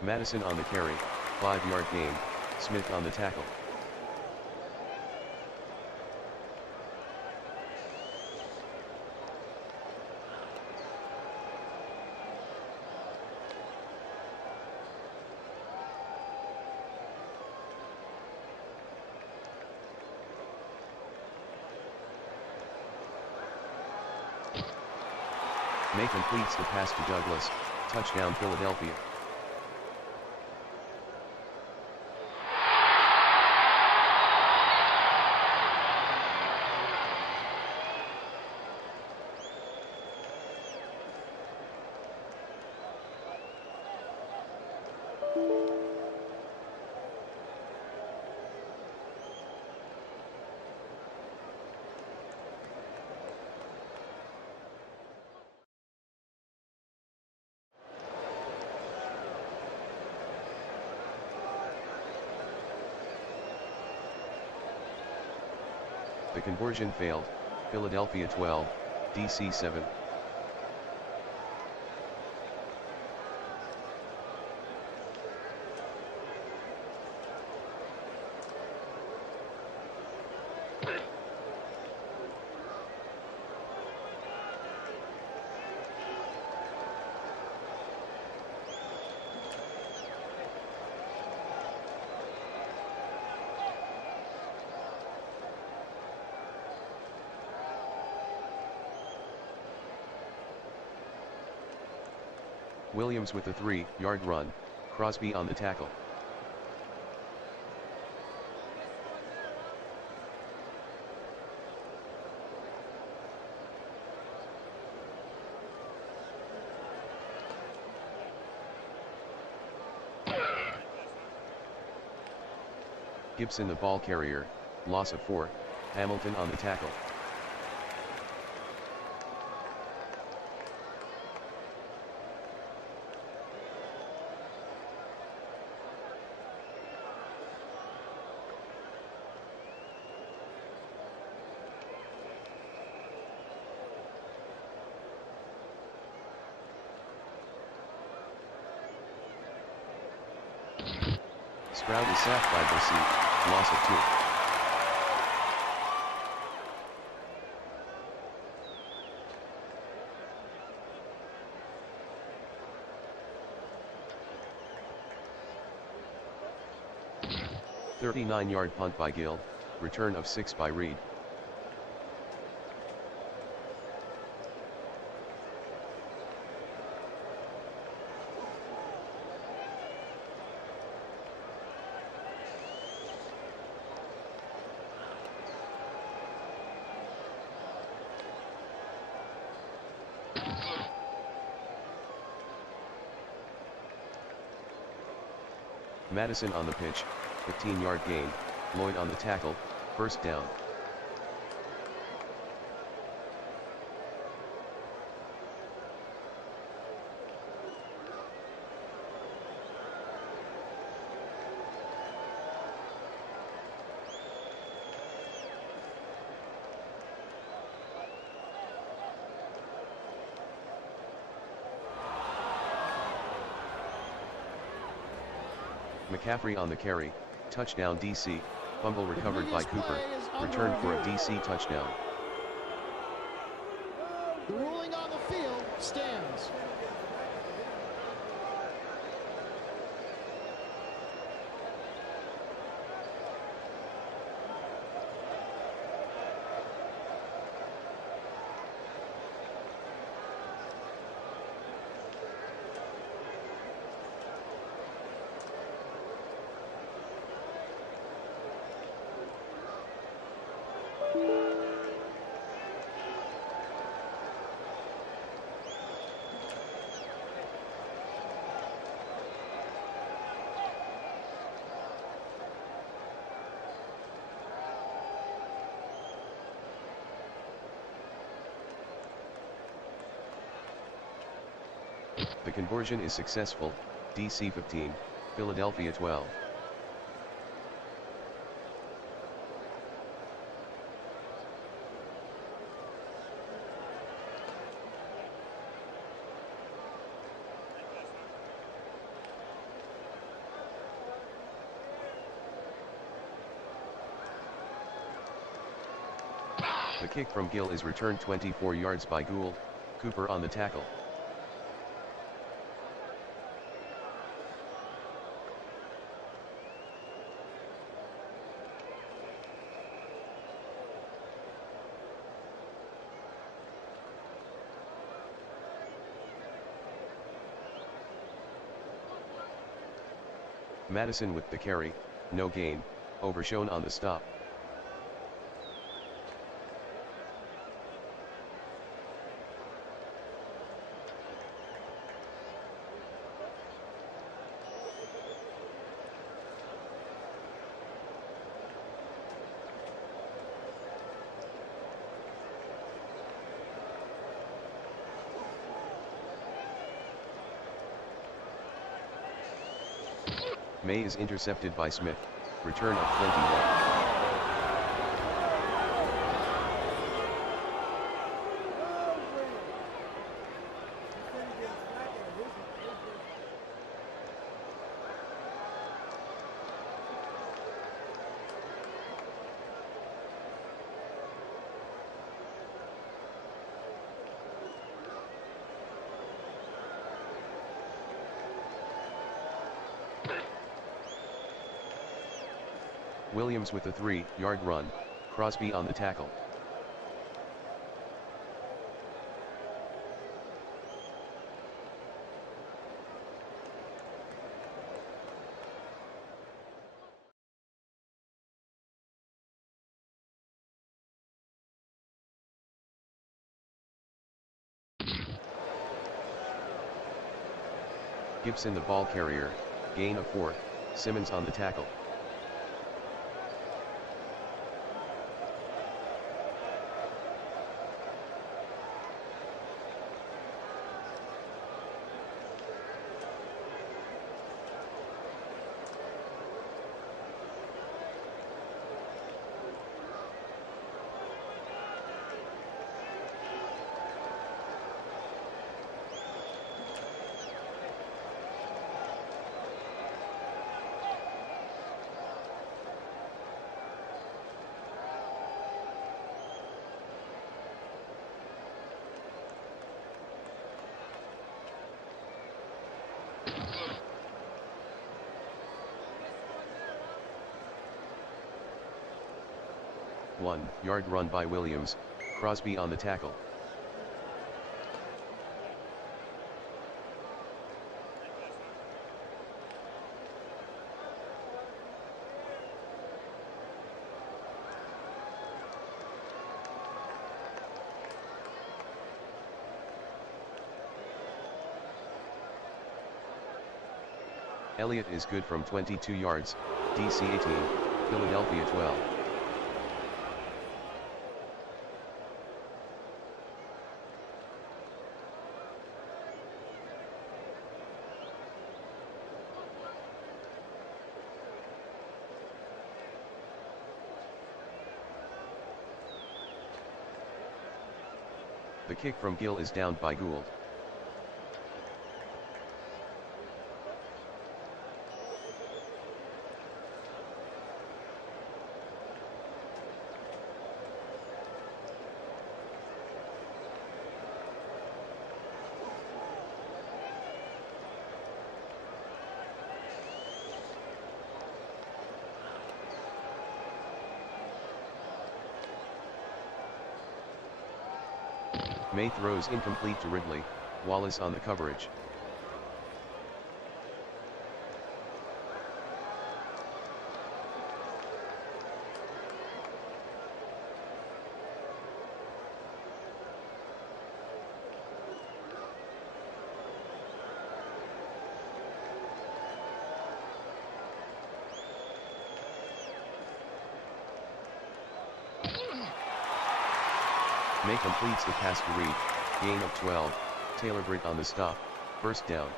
Madison on the carry, 5-yard gain, Smith on the tackle. Maye completes the pass to Douglas, touchdown Philadelphia. The conversion failed, Philadelphia 12, DC 7. Williams with a 3-yard run, Crosby on the tackle. Gibson the ball carrier, loss of 4, Hamilton on the tackle. Stroud is sacked by Bossy, loss of 2. "39-yard punt by Gill, return of 6 by Reed. Madison on the pitch, 15-yard gain, Lloyd on the tackle, first down. McCaffrey on the carry, touchdown DC, fumble recovered by Cooper, return for a DC touchdown. The ruling on the field stands. The conversion is successful, DC 15, Philadelphia 12. The kick from Gill is returned 24 yards by Gould, Cooper on the tackle. Madison with the carry, no gain, overshown on the stop. Maye is intercepted by Smith, return of 21. Williams with a 3-yard run, Crosby on the tackle. Gibson the ball carrier, gain of 4, Simmons on the tackle. One-yard run by Williams, Crosby on the tackle. Elliott is good from 22 yards, DC 18, Philadelphia 12. The kick from Gill is downed by Gould. Maye throws incomplete to Ridley, Wallace on the coverage. Maye completes the pass to Reed, gain of 12, Taylor Britt on the stop, first down.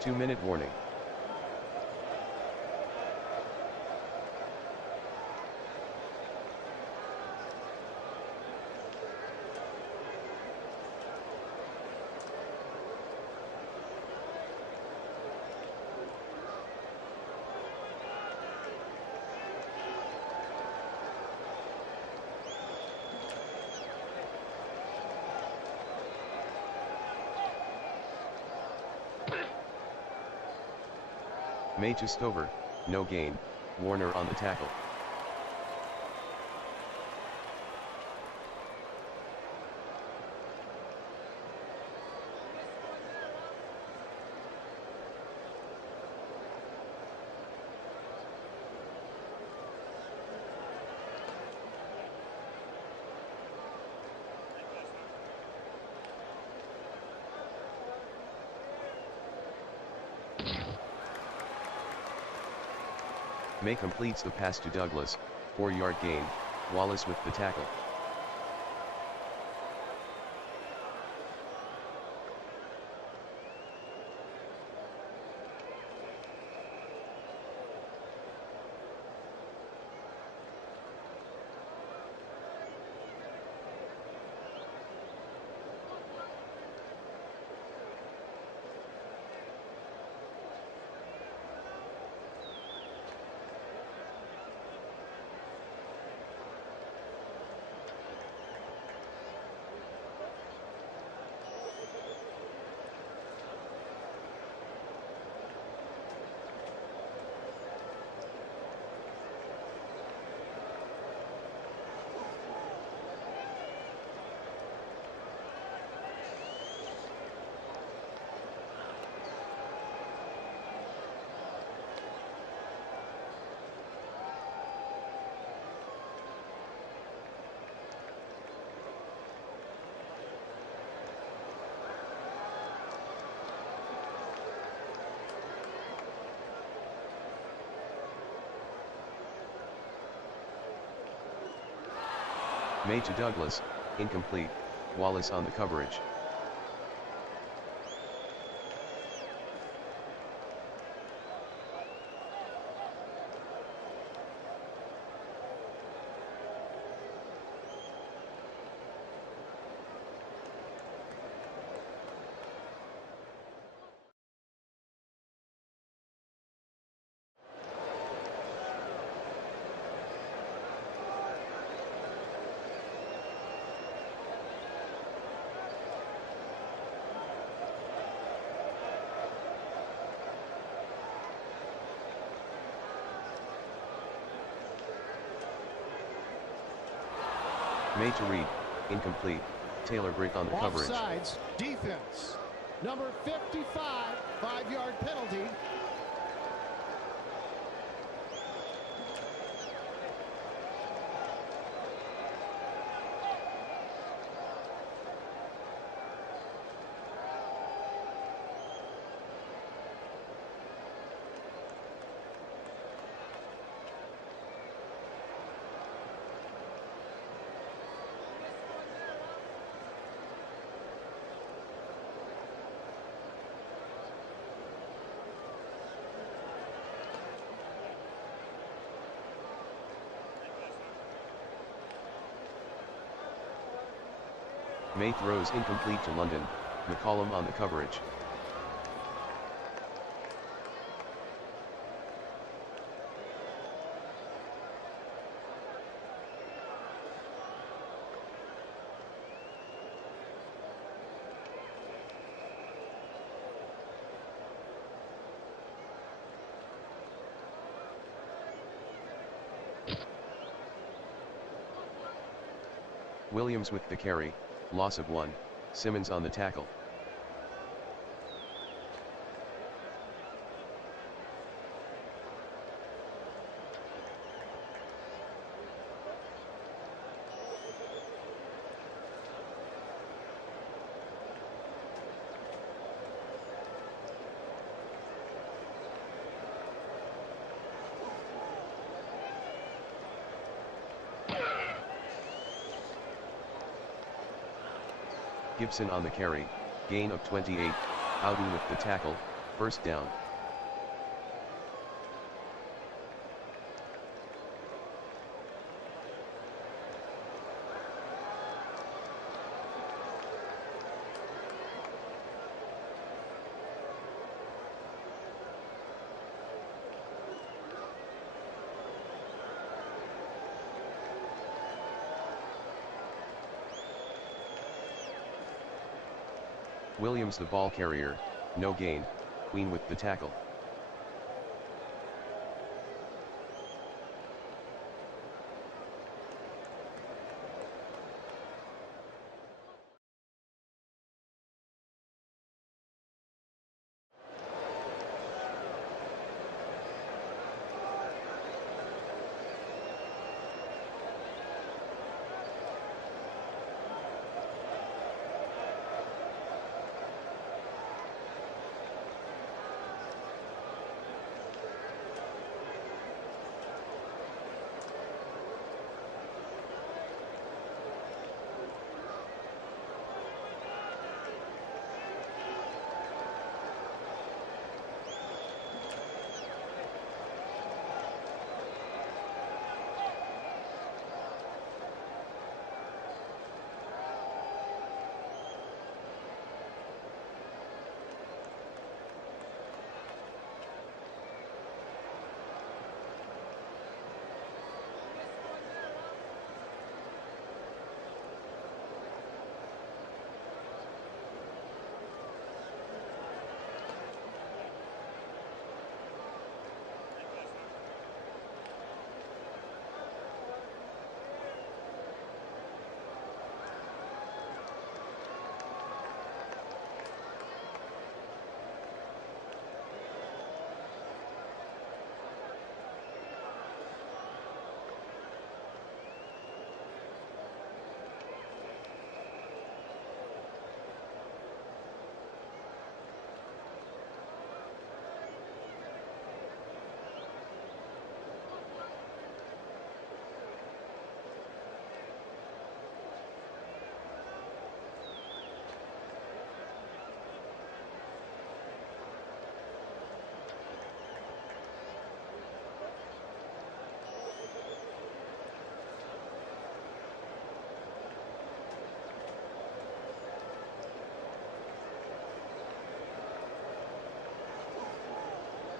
Two-minute warning. Maye to Stover, no gain, Warner on the tackle. Maye completes the pass to Douglas, 4-yard gain, Wallace with the tackle. Maye to Douglas, incomplete, Wallace on the coverage. Maye to Reed, incomplete, Taylor Brick on the coverage. Offsides, defense. Number 55, 5-yard penalty. Maye throws incomplete to London, McCollum on the coverage. Williams with the carry, loss of 1, Simmons on the tackle. Williams the ball carrier, no gain, Queen with the tackle. Maye to Reed, incomplete, Wallace on the coverage. Williams with the carry, loss of 1, Simmons on the tackle. Williams with the carry, loss of 1, Simmons on the tackle. Gibson on the carry, gain of 28, Howden with the tackle, first down. Williams the ball carrier, no gain, Queen with the tackle.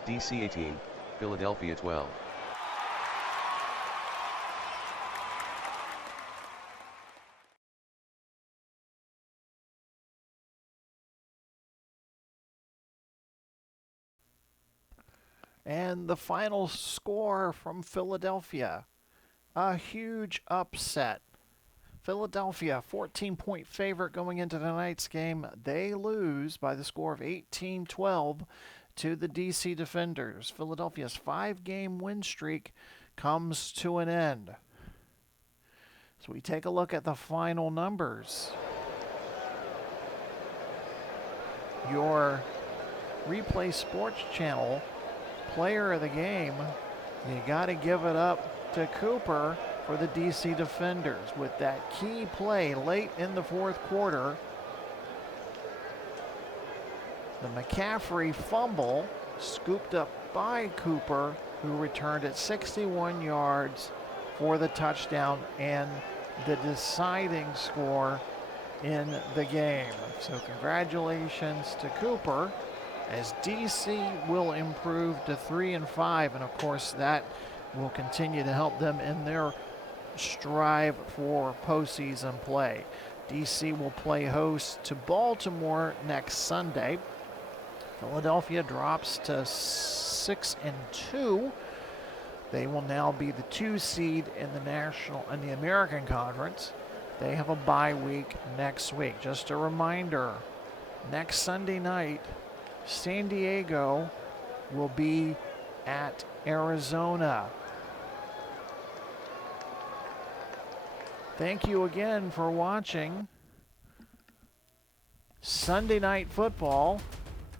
DC 18, Philadelphia 12. And the final score from Philadelphia, a huge upset. Philadelphia, 14-point favorite going into tonight's game. They lose by the score of 18-12 to the DC Defenders. Philadelphia's 5-game win streak comes to an end. So we take a look at the final numbers. Your Replay Sports Channel player of the game, you got to give it up to Cooper for the DC Defenders with that key play late in the fourth quarter. The McCaffrey fumble scooped up by Cooper, who returned it 61 yards for the touchdown and the deciding score in the game. So congratulations to Cooper, as DC will improve to 3-5, and of course that will continue to help them in their strive for postseason play. DC will play host to Baltimore next Sunday. Philadelphia drops to 6-2. They will now be the 2 seed in the American Conference. They have a bye week next week. Just a reminder, next Sunday night, San Diego will be at Arizona. Thank you again for watching Sunday Night Football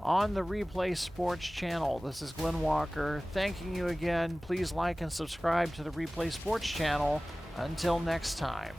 on the Replay Sports Channel. This is Glenn Walker thanking you again. Please like and subscribe to the Replay Sports Channel. Until next time.